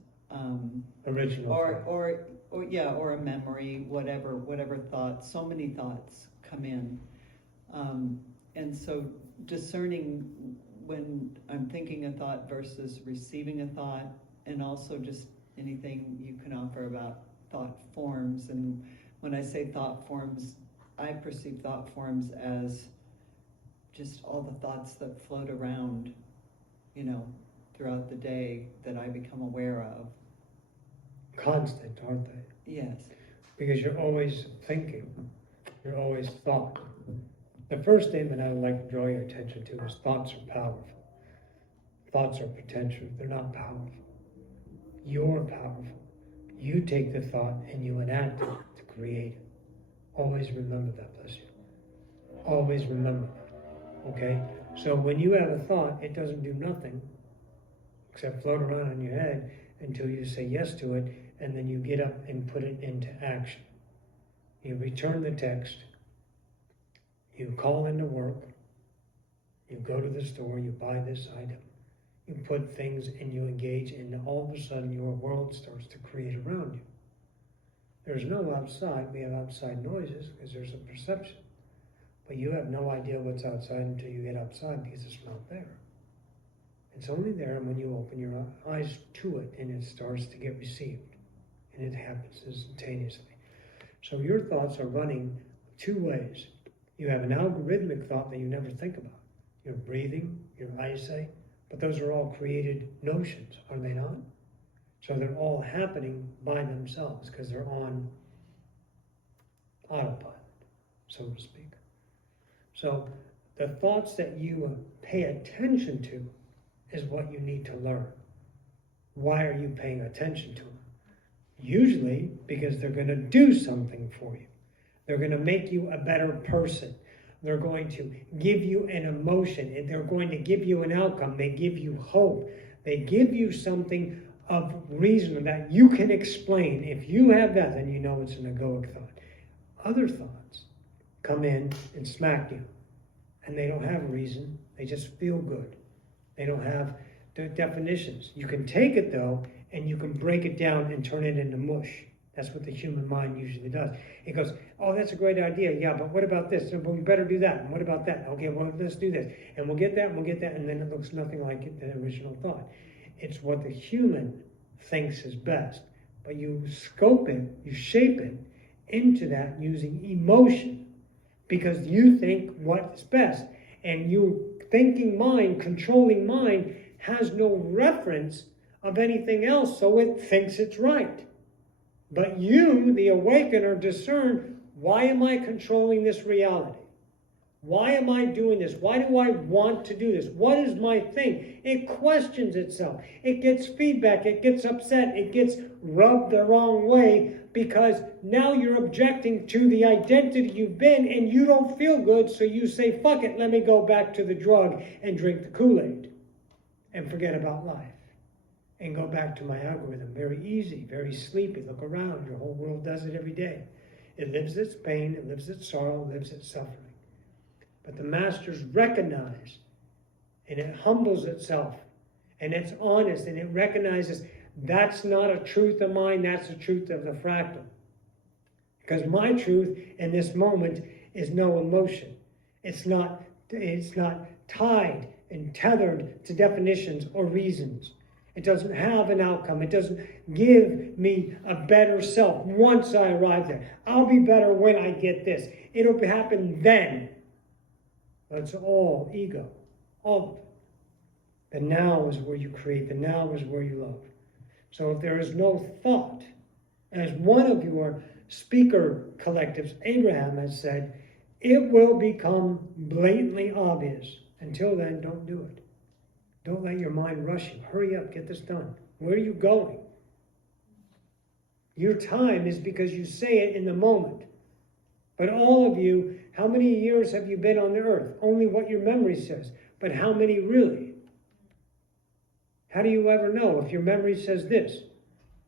Original. or a memory, whatever thoughts. So many thoughts come in, and so discerning when I'm thinking a thought versus receiving a thought, and also just anything you can offer about thought forms. And when I say thought forms, I perceive thought forms as just all the thoughts that float around, throughout the day that I become aware of. Constant, aren't they? Yes. Because you're always thinking. You're always thought. The first statement I would like to draw your attention to is thoughts are powerful. Thoughts are potential. They're not powerful. You're powerful. You take the thought and you enact it to create it. Always remember that, bless you. Always remember that. Okay? So when you have a thought, it doesn't do nothing except float around in your head until you say yes to it, and then you get up and put it into action. You return the text, you call into work, you go to the store, you buy this item, you put things and you engage, and all of a sudden your world starts to create around you. There's no outside. We have outside noises because there's a perception. But you have no idea what's outside until you get outside, because it's not there. It's only there when you open your eyes to it and it starts to get received. And it happens instantaneously. So your thoughts are running two ways. You have an algorithmic thought that you never think about. Your breathing, your eyesight, but those are all created notions, are they not? So they're all happening by themselves because they're on autopilot, so to speak. So the thoughts that you pay attention to is what you need to learn. Why are you paying attention to them? Usually because they're going to do something for you. They're going to make you a better person. They're going to give you an emotion, and they're going to give you an outcome. They give you hope. They give you something of reason that you can explain. If you have that, then you know it's an egoic thought. Other thoughts come in and smack you, and they don't have a reason. They just feel good. They don't have the definitions. You can take it, though, and you can break it down and turn it into mush. That's what the human mind usually does. It goes, oh, that's a great idea. Yeah, but what about this? But we better do that. And what about that? Okay, well, let's do this. And we'll get that, and we'll get that, and then it looks nothing like the original thought. It's what the human thinks is best. But you scope it, you shape it into that using emotion, because you think what's best. And you thinking mind, controlling mind, has no reference of anything else, so it thinks it's right. But you, the awakener, discern, why am I controlling this reality? Why am I doing this? Why do I want to do this? What is my thing? It questions itself. It gets feedback. It gets upset. It gets rubbed the wrong way, because now you're objecting to the identity you've been, and you don't feel good, so you say, fuck it, let me go back to the drug and drink the Kool-Aid and forget about life and go back to my algorithm. Very easy, very sleepy. Look around. Your whole world does it every day. It lives its pain, it lives its sorrow, it lives its suffering. But the masters recognize, and it humbles itself, and it's honest, and it recognizes that's not a truth of mine, that's the truth of the fractal. Because my truth in this moment is no emotion. It's not tied and tethered to definitions or reasons. It doesn't have an outcome. It doesn't give me a better self once I arrive there. I'll be better when I get this. It'll happen then. That's all ego. All of it. The now is where you create. The now is where you love. So if there is no thought, as one of your speaker collectives, Abraham, has said, it will become blatantly obvious. Until then, don't do it. Don't let your mind rush you. Hurry up, get this done. Where are you going? Your time is because you say it in the moment. But all of you, how many years have you been on the earth? Only what your memory says. But how many really? How do you ever know if your memory says this?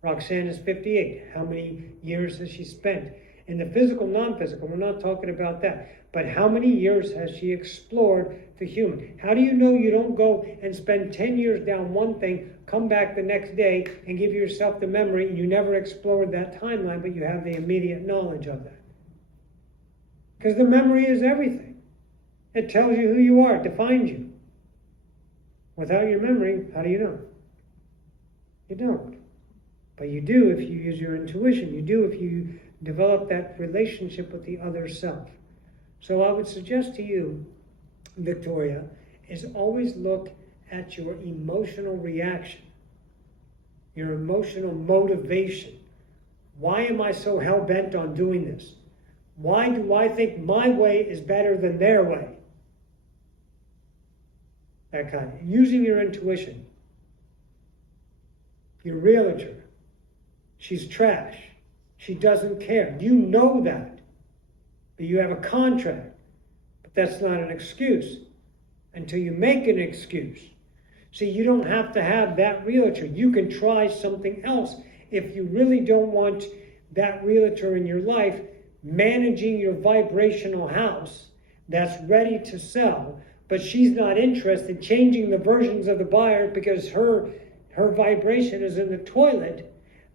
Roxanne is 58. How many years has she spent? In the physical, non-physical, we're not talking about that. But how many years has she explored the human? How do you know you don't go and spend 10 years down one thing, come back the next day and give yourself the memory, and you never explored that timeline, but you have the immediate knowledge of that? Because the memory is everything. It tells you who you are, it defines you. Without your memory, how do you know? You don't. But you do if you use your intuition. You do if you develop that relationship with the other self. So I would suggest to you, Victoria, is always look at your emotional reaction, your emotional motivation. Why am I so hell-bent on doing this? Why do I think my way is better than their way? That kind of, using your intuition. Your realtor, she's trash. She doesn't care. You know that. But you have a contract. But that's not an excuse until you make an excuse. See, you don't have to have that realtor. You can try something else. If you really don't want that realtor in your life managing your vibrational house that's ready to sell, but she's not interested in changing the versions of the buyer because her vibration is in the toilet,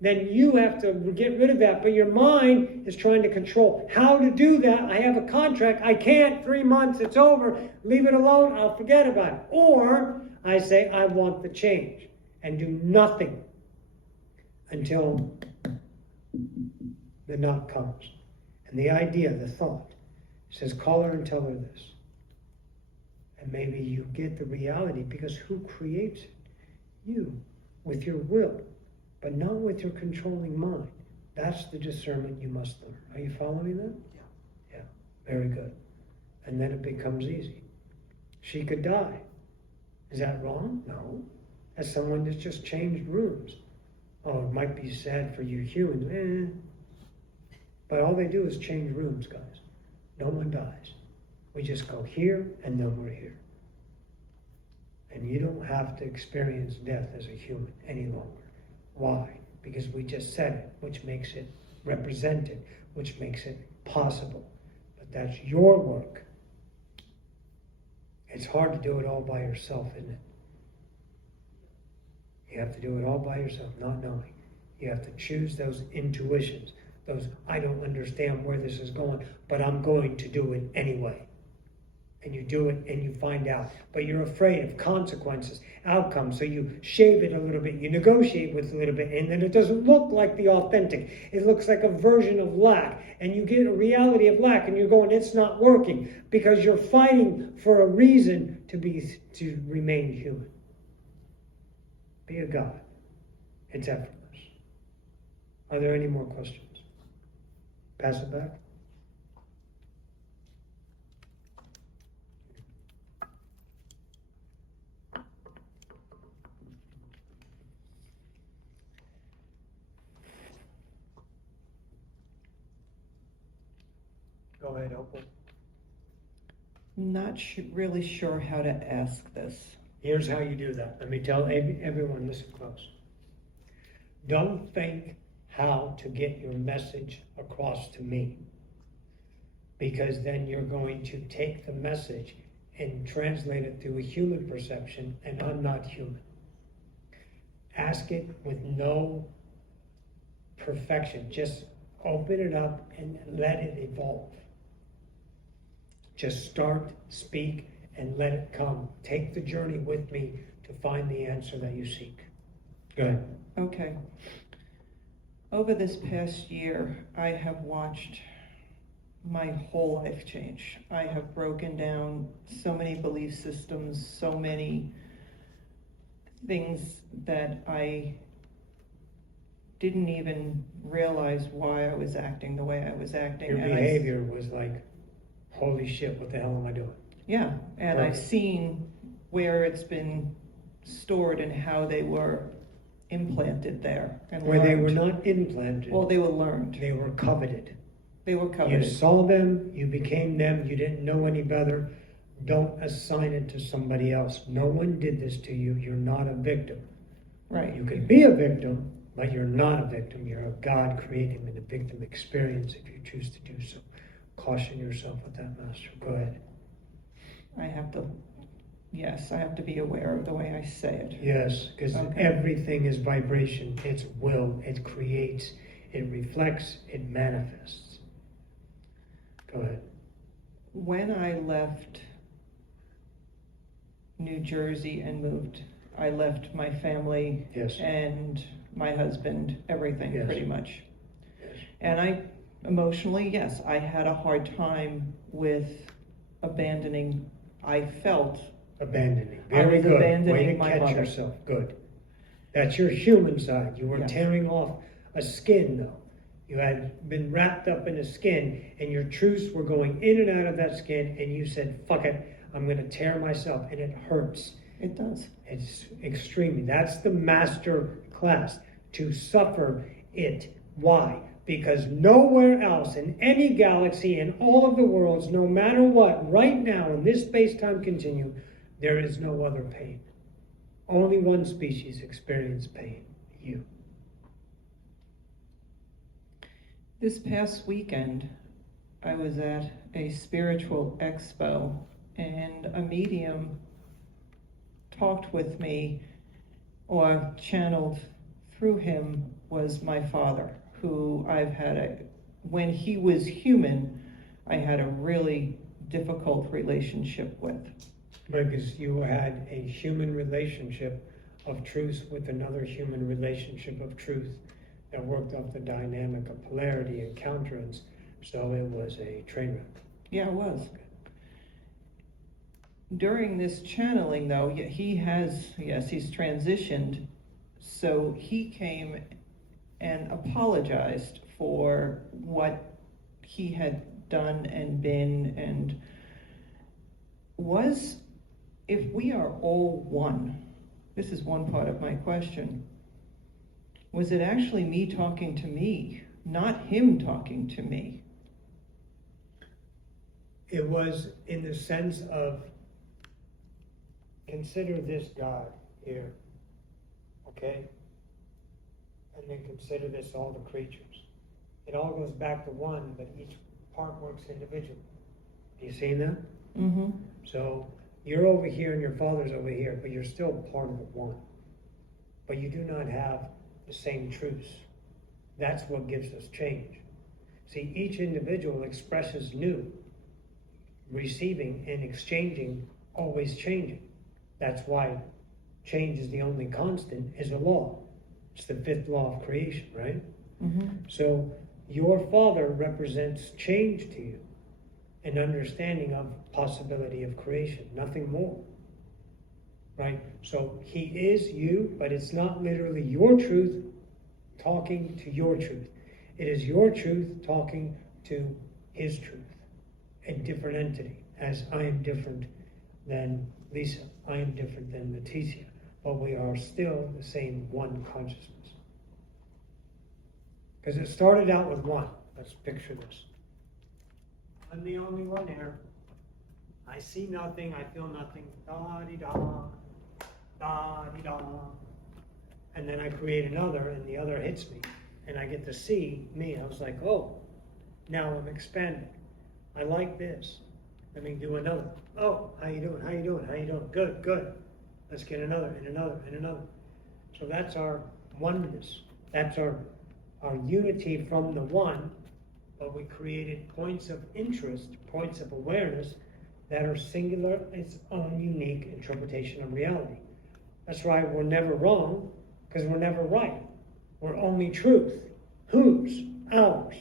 then you have to get rid of that. But your mind is trying to control how to do that. I have a contract. I can't. 3 months. It's over. Leave it alone. I'll forget about it. Or I say, I want the change and do nothing until the knock comes. And the idea, the thought, says, call her and tell her this. And maybe you get the reality, because who creates it? You, with your will, but not with your controlling mind. That's the discernment you must learn. Are you following that? Yeah. Very good. And then it becomes easy. She could die. Is that wrong? No. As someone that's just changed rooms. Oh, it might be sad for you humans. But all they do is change rooms, guys. No one dies. We just go here and then we're here. And you don't have to experience death as a human any longer. Why? Because we just said it, which makes it represented, which makes it possible. But that's your work. It's hard to do it all by yourself, isn't it? You have to do it all by yourself, not knowing. You have to choose those intuitions, those, I don't understand where this is going, but I'm going to do it anyway. And you do it and you find out. But you're afraid of consequences, outcomes, so you shave it a little bit, you negotiate with it a little bit, and then it doesn't look like the authentic. It looks like a version of lack, and you get a reality of lack, and you're going, it's not working, because you're fighting for a reason to remain human. Be a God. It's effortless. Are there any more questions? Pass it back. Go ahead, Opal. Not really sure how to ask this. Here's how you do that. Let me tell everyone, listen close. Don't think how to get your message across to me, because then you're going to take the message and translate it through a human perception, and I'm not human. Ask it with no perfection. Just open it up and let it evolve. Just start, speak, and let it come. Take the journey with me to find the answer that you seek. Go ahead. Okay. Over this past year, I have watched my whole life change. I have broken down so many belief systems, so many things that I didn't even realize why I was acting the way I was acting. Your behavior was like, holy shit, what the hell am I doing? Yeah, and Right. I've seen where it's been stored and how they were implanted there and Where they were learned. not implanted, Well, they were learned. they were coveted. They were You coveted. saw them, you became them, you didn't know any better. Don't assign it to somebody else. No one did this to you. You're not a victim. Right. You can be a victim, but you're not a victim. You're a God creating a victim experience if you choose to do so. Caution yourself with that, Master. Go ahead. I have to be aware of the way I say it. Yes, because Okay. everything is vibration. It's will. It creates. It reflects. It manifests. Go ahead. When I left New Jersey and moved, I left my family Yes. and my husband, everything Yes. pretty much. Yes. And I emotionally, yes, I had a hard time with abandoning. I felt Abandoning. I Very was good. abandoning Way to my catch mother. yourself. Good. That's your human side. You were Yes. tearing off a skin, though. You had been wrapped up in a skin, and your truths were going in and out of that skin, and you said, fuck it, I'm going to tear myself, and it hurts. it does. It's extremely. That's the master class, to suffer it. Why? Because nowhere else in any galaxy, in all of the worlds, no matter what, right now in this space-time continuum, there is no other pain. Only one species experience pain. You. This past weekend, I was at a spiritual expo, and a medium talked with me, or channeled through him, was my father, who when he was human, I had a really difficult relationship with. Because you had a human relationship of truth with another human relationship of truth that worked off the dynamic of polarity and counterance. So it was a train wreck. Yeah, it was. During this channeling, though, he's transitioned, so he came and apologized for what he had done and been, and if we are all one, this is one part of my question, was it actually me talking to me, not him talking to me? It was in the sense of, consider this God here, okay? And then consider this all the creatures. It all goes back to one, but each part works individually. You seen that? Mm-hmm. So you're over here and your father's over here, but you're still part of the one. But you do not have the same truths. That's what gives us change. See, each individual expresses new, receiving and exchanging, always changing. That's why change is the only constant, is a law. It's the fifth law of creation, right? Mm-hmm. So your father represents change to you, an understanding of possibility of creation, nothing more. Right? So he is you, but it's not literally your truth talking to your truth. It is your truth talking to his truth, a different entity. As I am different than Lisa, I am different than Leticia, but we are still the same one consciousness. Because it started out with one. Let's picture this. I'm the only one here. I see nothing, I feel nothing. Da-di-da, da-di-da. And then I create another, and the other hits me. And I get to see me. I was like, oh, now I'm expanding. I like this. Let me do another. Oh, how you doing? How you doing? How you doing? Good, good. Let's get another, and another, and another. So that's our oneness. That's our unity from the one, but we created points of interest, points of awareness that are singular, its own unique interpretation of reality. That's why we're never wrong, because we're never right. We're only truth. Whose? Ours.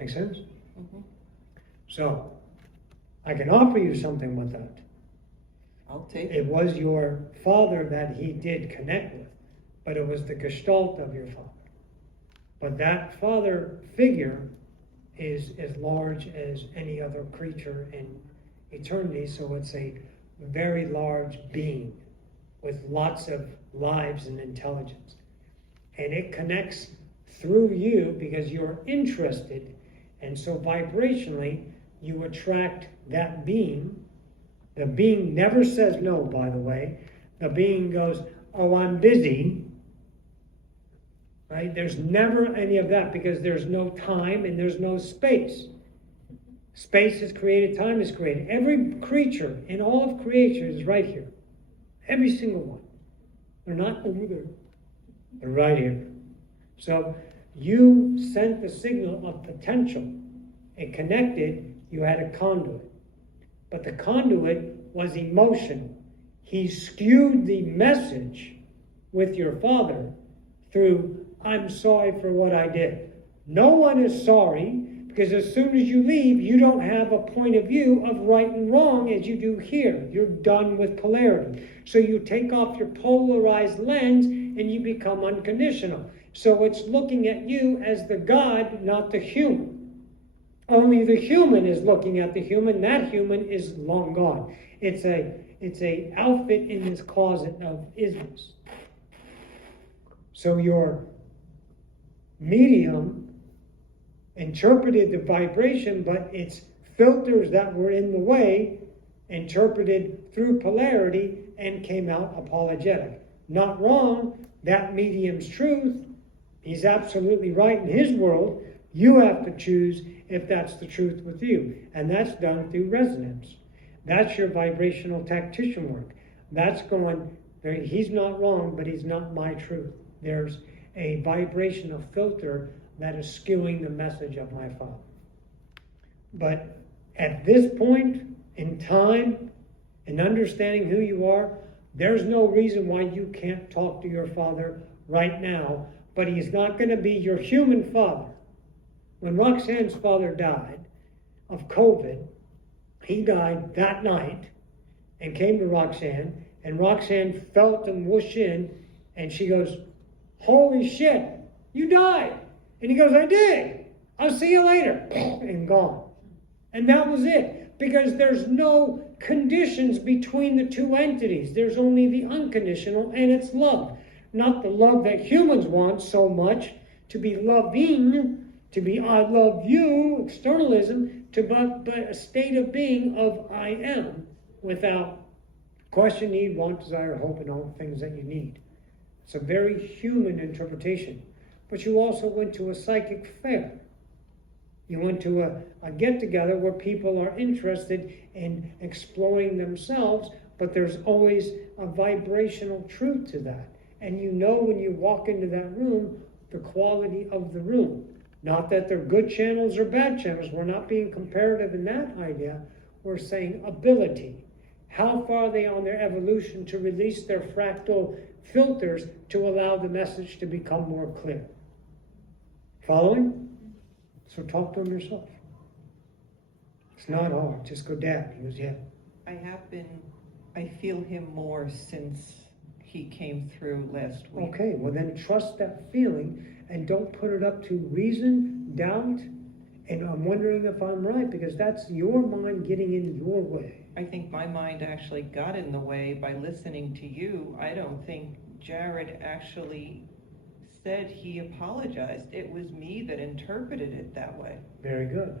Make sense? Mm-hmm. So, I can offer you something with that. I'll take It was your father that he did connect with, but it was the gestalt of your father. But that father figure is as large as any other creature in eternity, so it's a very large being with lots of lives and intelligence. And it connects through you because you're interested. And so vibrationally, you attract that being. The being never says no, by the way. The being goes, oh, I'm busy. Right? There's never any of that because there's no time and there's no space. Space is created, time is created. Every creature in all of creation is right here. Every single one. They're not over there. They're right here. So you sent the signal of potential. It connected, you had a conduit. But the conduit was emotional. He skewed the message with your father through, I'm sorry for what I did. No one is sorry because as soon as you leave, you don't have a point of view of right and wrong as you do here. You're done with polarity. So you take off your polarized lens and you become unconditional. So it's looking at you as the God, not the human. Only the human is looking at the human. That human is long gone. It's a outfit in this closet of isms. So your medium interpreted the vibration, but its filters that were in the way interpreted through polarity and came out apologetic. Not wrong. That medium's truth. He's absolutely right in his world. You have to choose if that's the truth with you. And that's done through resonance. That's your vibrational tactician work. That's going, he's not wrong, but he's not my truth. There's a vibrational filter that is skewing the message of my father. But at this point in time, in understanding who you are, there's no reason why you can't talk to your father right now, but he's not going to be your human father. When Roxanne's father died of COVID, he died that night and came to Roxanne, and Roxanne felt him whoosh in, and she goes, holy shit, you died. And he goes, I did. I'll see you later. And gone. And that was it. Because there's no conditions between the two entities. There's only the unconditional, and it's love. Not the love that humans want so much, to be loving, to be I love you, externalism, but a state of being of I am, without question, need, want, desire, hope, and all the things that you need. It's a very human interpretation. But you also went to a psychic fair. You went to a get-together where people are interested in exploring themselves, but there's always a vibrational truth to that. And you know when you walk into that room, the quality of the room. Not that they're good channels or bad channels. We're not being comparative in that idea. We're saying ability. How far are they on their evolution to release their fractal filters to allow the message to become more clear? Following? So talk to him yourself. It's not hard. Just go, Dad. He goes, yeah. I feel him more since he came through last week. Okay, well then trust that feeling and don't put it up to reason, doubt, and I'm wondering if I'm right, because that's your mind getting in your way. I think my mind actually got in the way by listening to you. I don't think Jared actually said he apologized. It was me that interpreted it that way. Very good.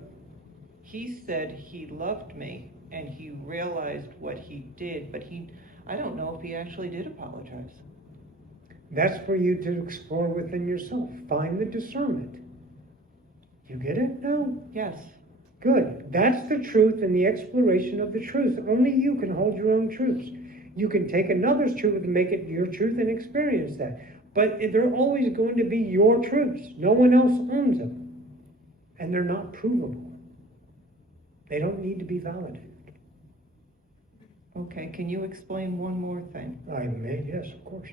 He said he loved me and he realized what he did, but I don't know if he actually did apologize. That's for you to explore within yourself. Find the discernment. You get it now? Yes. Good. That's the truth and the exploration of the truth. Only you can hold your own truths. You can take another's truth and make it your truth and experience that. But they're always going to be your truths. No one else owns them. And they're not provable. They don't need to be validated. Okay, can you explain one more thing? I may, yes, of course.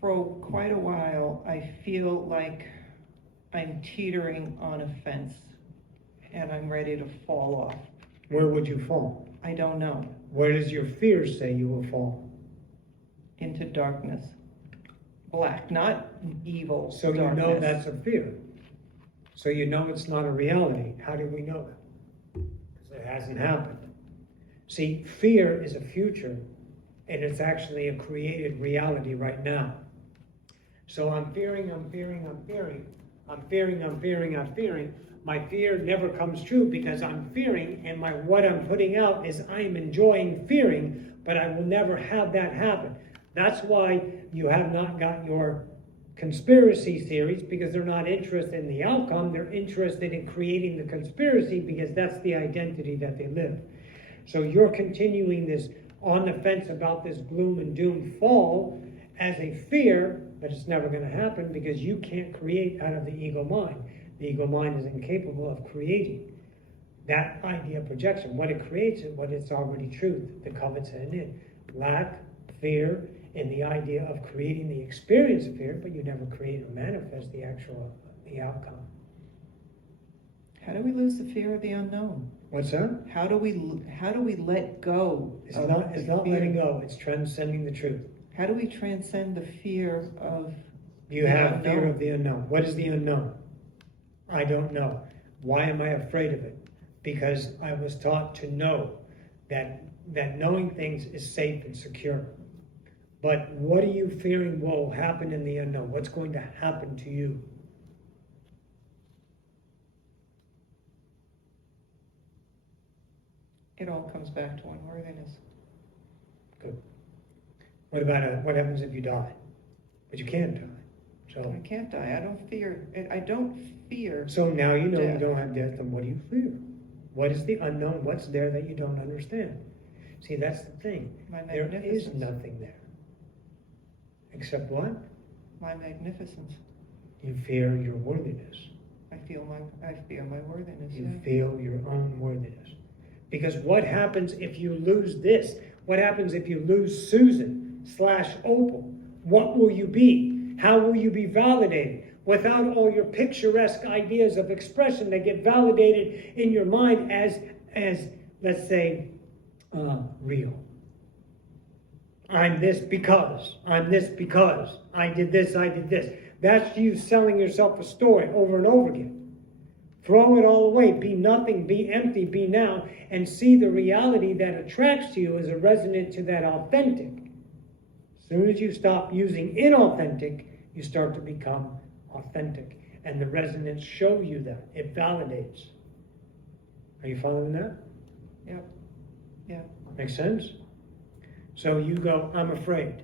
For quite a while, I feel like I'm teetering on a fence and I'm ready to fall off. Where would you fall? I don't know. Where does your fear say you will fall? Into darkness. Black, not evil. So darkness. you know that's a fear. So you know it's not a reality. How do we know that? Because it hasn't happened. See, fear is a future And it's actually a created reality right now. So I'm fearing. My fear never comes true because I'm fearing, and what I'm putting out is I'm enjoying fearing, but I will never have that happen. That's why you have not got your conspiracy theories, because they're not interested in the outcome. They're interested in creating the conspiracy because that's the identity that they live. So you're continuing this on the fence about this gloom and doom fall as a fear, but it's never going to happen because you can't create out of the ego mind. The ego mind is incapable of creating that idea of projection. What it creates is what it's already truth, the covet's heading in. Lack, fear, and the idea of creating the experience of fear, but you never create or manifest the outcome. How do we lose the fear of the unknown? What's that? How do we let go? It's not fear? letting go, it's transcending the truth. How do we transcend the fear of You the have unknown? fear of the unknown. What is the unknown? I don't know. Why am I afraid of it? Because I was taught to know that knowing things is safe and secure. But what are you fearing will happen in the unknown? What's going to happen to you? It all comes back to unworthiness. Good. What happens if you die? But you can't die. So I can't die. I don't fear. I don't fear. So now you know you Death. don't have death, then what do you fear? What is the unknown? What's there that you don't understand? See, that's the thing. My There is magnificence. nothing there. Except what? My magnificence. You fear your worthiness. I fear my worthiness. You Yeah. feel your own worthiness. Because what happens if you lose this? What happens if you lose Susan/Opal? What will you be? How will you be validated? Without all your picturesque ideas of expression that get validated in your mind as let's say, real. I'm this because I did this. That's you selling yourself a story over and over again. Throw it all away. Be nothing. Be empty. Be now. And see the reality that attracts to you as a resonant to that authentic. As soon as you stop using inauthentic, you start to become authentic. And the resonance shows you that. It validates. Are you following that? Yep. Yeah. Make sense? So you go, I'm afraid.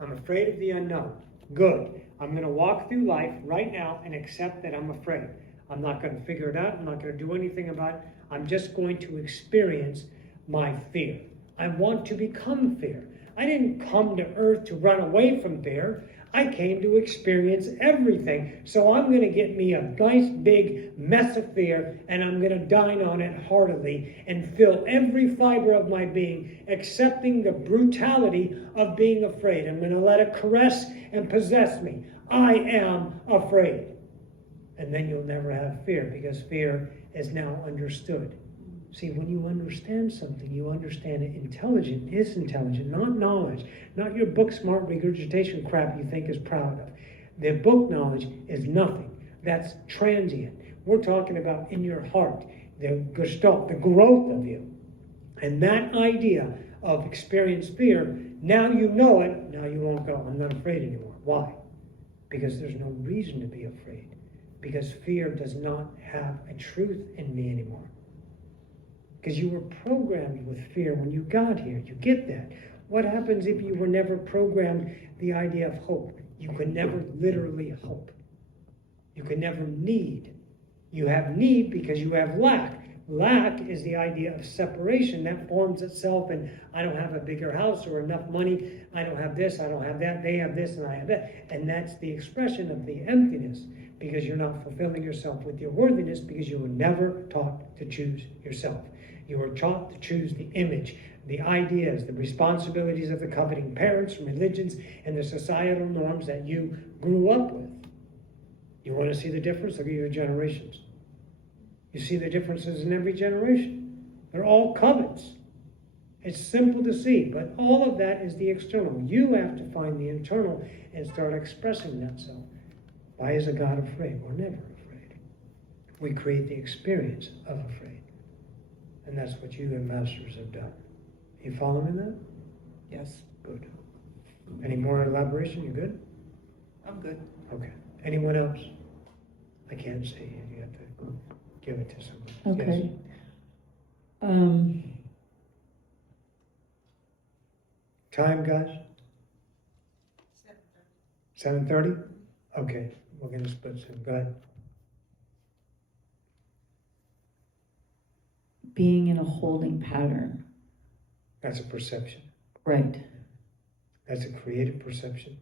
I'm afraid of the unknown. Good. I'm going to walk through life right now and accept that I'm afraid. I'm not going to figure it out. I'm not going to do anything about it. I'm just going to experience my fear. I want to become fear. I didn't come to earth to run away from fear. I came to experience everything. So I'm going to get me a nice big mess of fear and I'm going to dine on it heartily and fill every fiber of my being, accepting the brutality of being afraid. I'm going to let it caress and possess me. I am afraid. And then you'll never have fear because fear is now understood. See, when you understand something, you understand it intelligent is intelligent, not knowledge, not your book smart regurgitation crap you think is proud of. The book knowledge is nothing. That's transient. We're talking about in your heart, the gestalt, the growth of you. And that idea of experience fear, now you know it, now you won't go, I'm not afraid anymore. Why? Because there's no reason to be afraid. Because fear does not have a truth in me anymore. Because you were programmed with fear when you got here. You get that. What happens if you were never programmed the idea of hope? You could never literally hope. You could never need. You have need because you have lack. Lack is the idea of separation that forms itself in I don't have a bigger house or enough money. I don't have this, I don't have that. They have this and I have that. And that's the expression of the emptiness because you're not fulfilling yourself with your worthiness because you were never taught to choose yourself. You were taught to choose the image, the ideas, the responsibilities of the coveting parents, religions, and the societal norms that you grew up with. You want to see the difference? Look at your generations. You see the differences in every generation. They're all covets. It's simple to see, but all of that is the external. You have to find the internal and start expressing that self. Why is a God afraid? We're never afraid. We create the experience of afraid. And that's what you and masters have done. You following that? Yes. Good. Any more elaboration? You good? I'm good. Okay. Anyone else? I can't see you. You have to give it to someone. Okay. Yes. Time, guys? 7:30? Okay, we're gonna split soon. Go ahead. Being in a holding pattern. That's a perception. Right. That's a creative perception.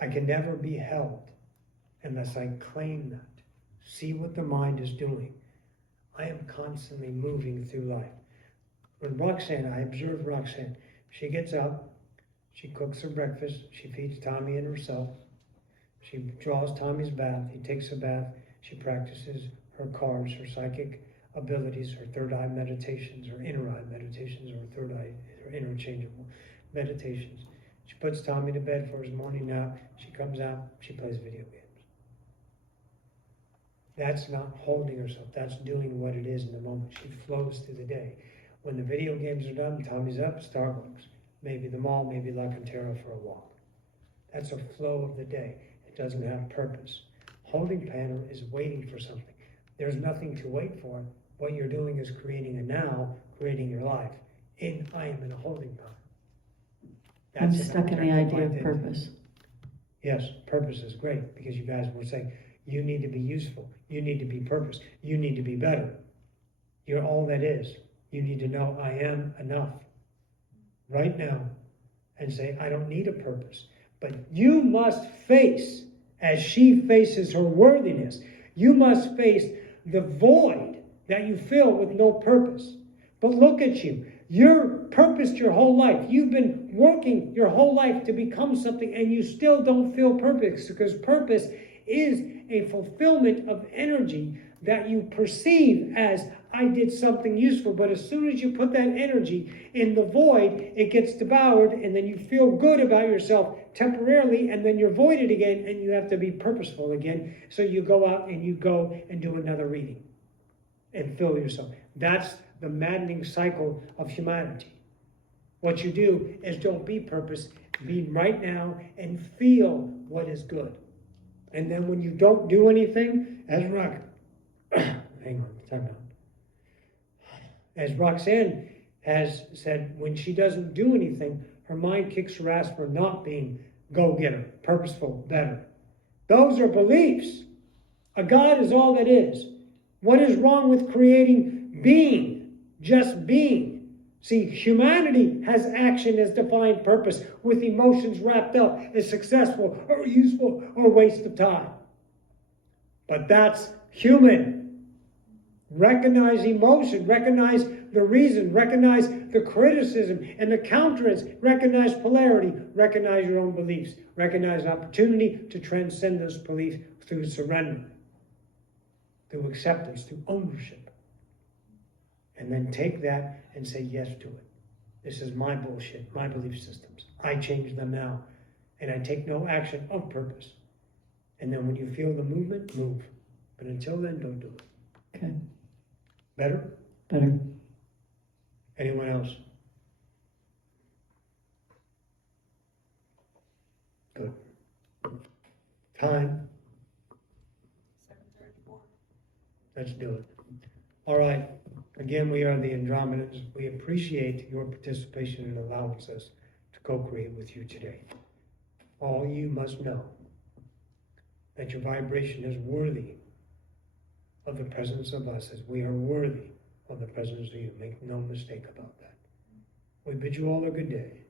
I can never be held unless I claim that. See what the mind is doing. I am constantly moving through life. When Roxanne, I observe Roxanne, she gets up, she cooks her breakfast, she feeds Tommy and herself, she draws Tommy's bath, he takes a bath, she practices her cards, her psychic abilities, her third eye meditations, her inner eye meditations, or her third eye, her interchangeable meditations. She puts Tommy to bed for his morning nap, she comes out, she plays video games. That's not holding herself, that's doing what it is in the moment. She flows through the day. When the video games are done, Tommy's up, Starbucks, maybe the mall, maybe La Cantera for a walk. That's a flow of the day. It doesn't have purpose. Holding pattern is waiting for something. There's nothing to wait for. What you're doing is creating a now, creating your life. I am in a holding pattern. I'm That's an stuck in the objective idea of identity. purpose. Yes, purpose is great because you guys were saying you need to be useful. You need to be purpose. You need to be better. You're all that is. You need to know I am enough right now and say I don't need a purpose. But you must face, as she faces her worthiness, you must face the void that you fill with no purpose. But look at you. You're purposed your whole life. You've been working your whole life to become something and you still don't feel purpose because purpose is a fulfillment of energy that you perceive as I did something useful. But as soon as you put that energy in the void, it gets devoured and then you feel good about yourself temporarily and then you're voided again and you have to be purposeful again. So you go out and you go and do another reading and fill yourself. That's the maddening cycle of humanity. What you do is don't be purpose, be right now and feel what is good. And then when you don't do anything, as as Roxanne has said, when she doesn't do anything, her mind kicks her ass for not being go-getter, purposeful, better. Those are beliefs. A God is all that is. What is wrong with creating being, just being? See, humanity has action as defined purpose with emotions wrapped up as successful or useful or waste of time. But that's human. Recognize emotion, recognize the reason, recognize the criticism and the counterance, recognize polarity, recognize your own beliefs, recognize opportunity to transcend those beliefs through surrender, through acceptance, through ownership. And then take that and say yes to it. This is my bullshit, my belief systems. I change them now. And I take no action of purpose. And then when you feel the movement, move. But until then, don't do it. Okay. Better? Better. Anyone else? Good. Time? 7:34. Let's do it. All right. Again, we are the Andromedans. We appreciate your participation and allowance us to co-create with you today. All you must know that your vibration is worthy of the presence of us as we are worthy of the presence of you. Make no mistake about that. We bid you all a good day.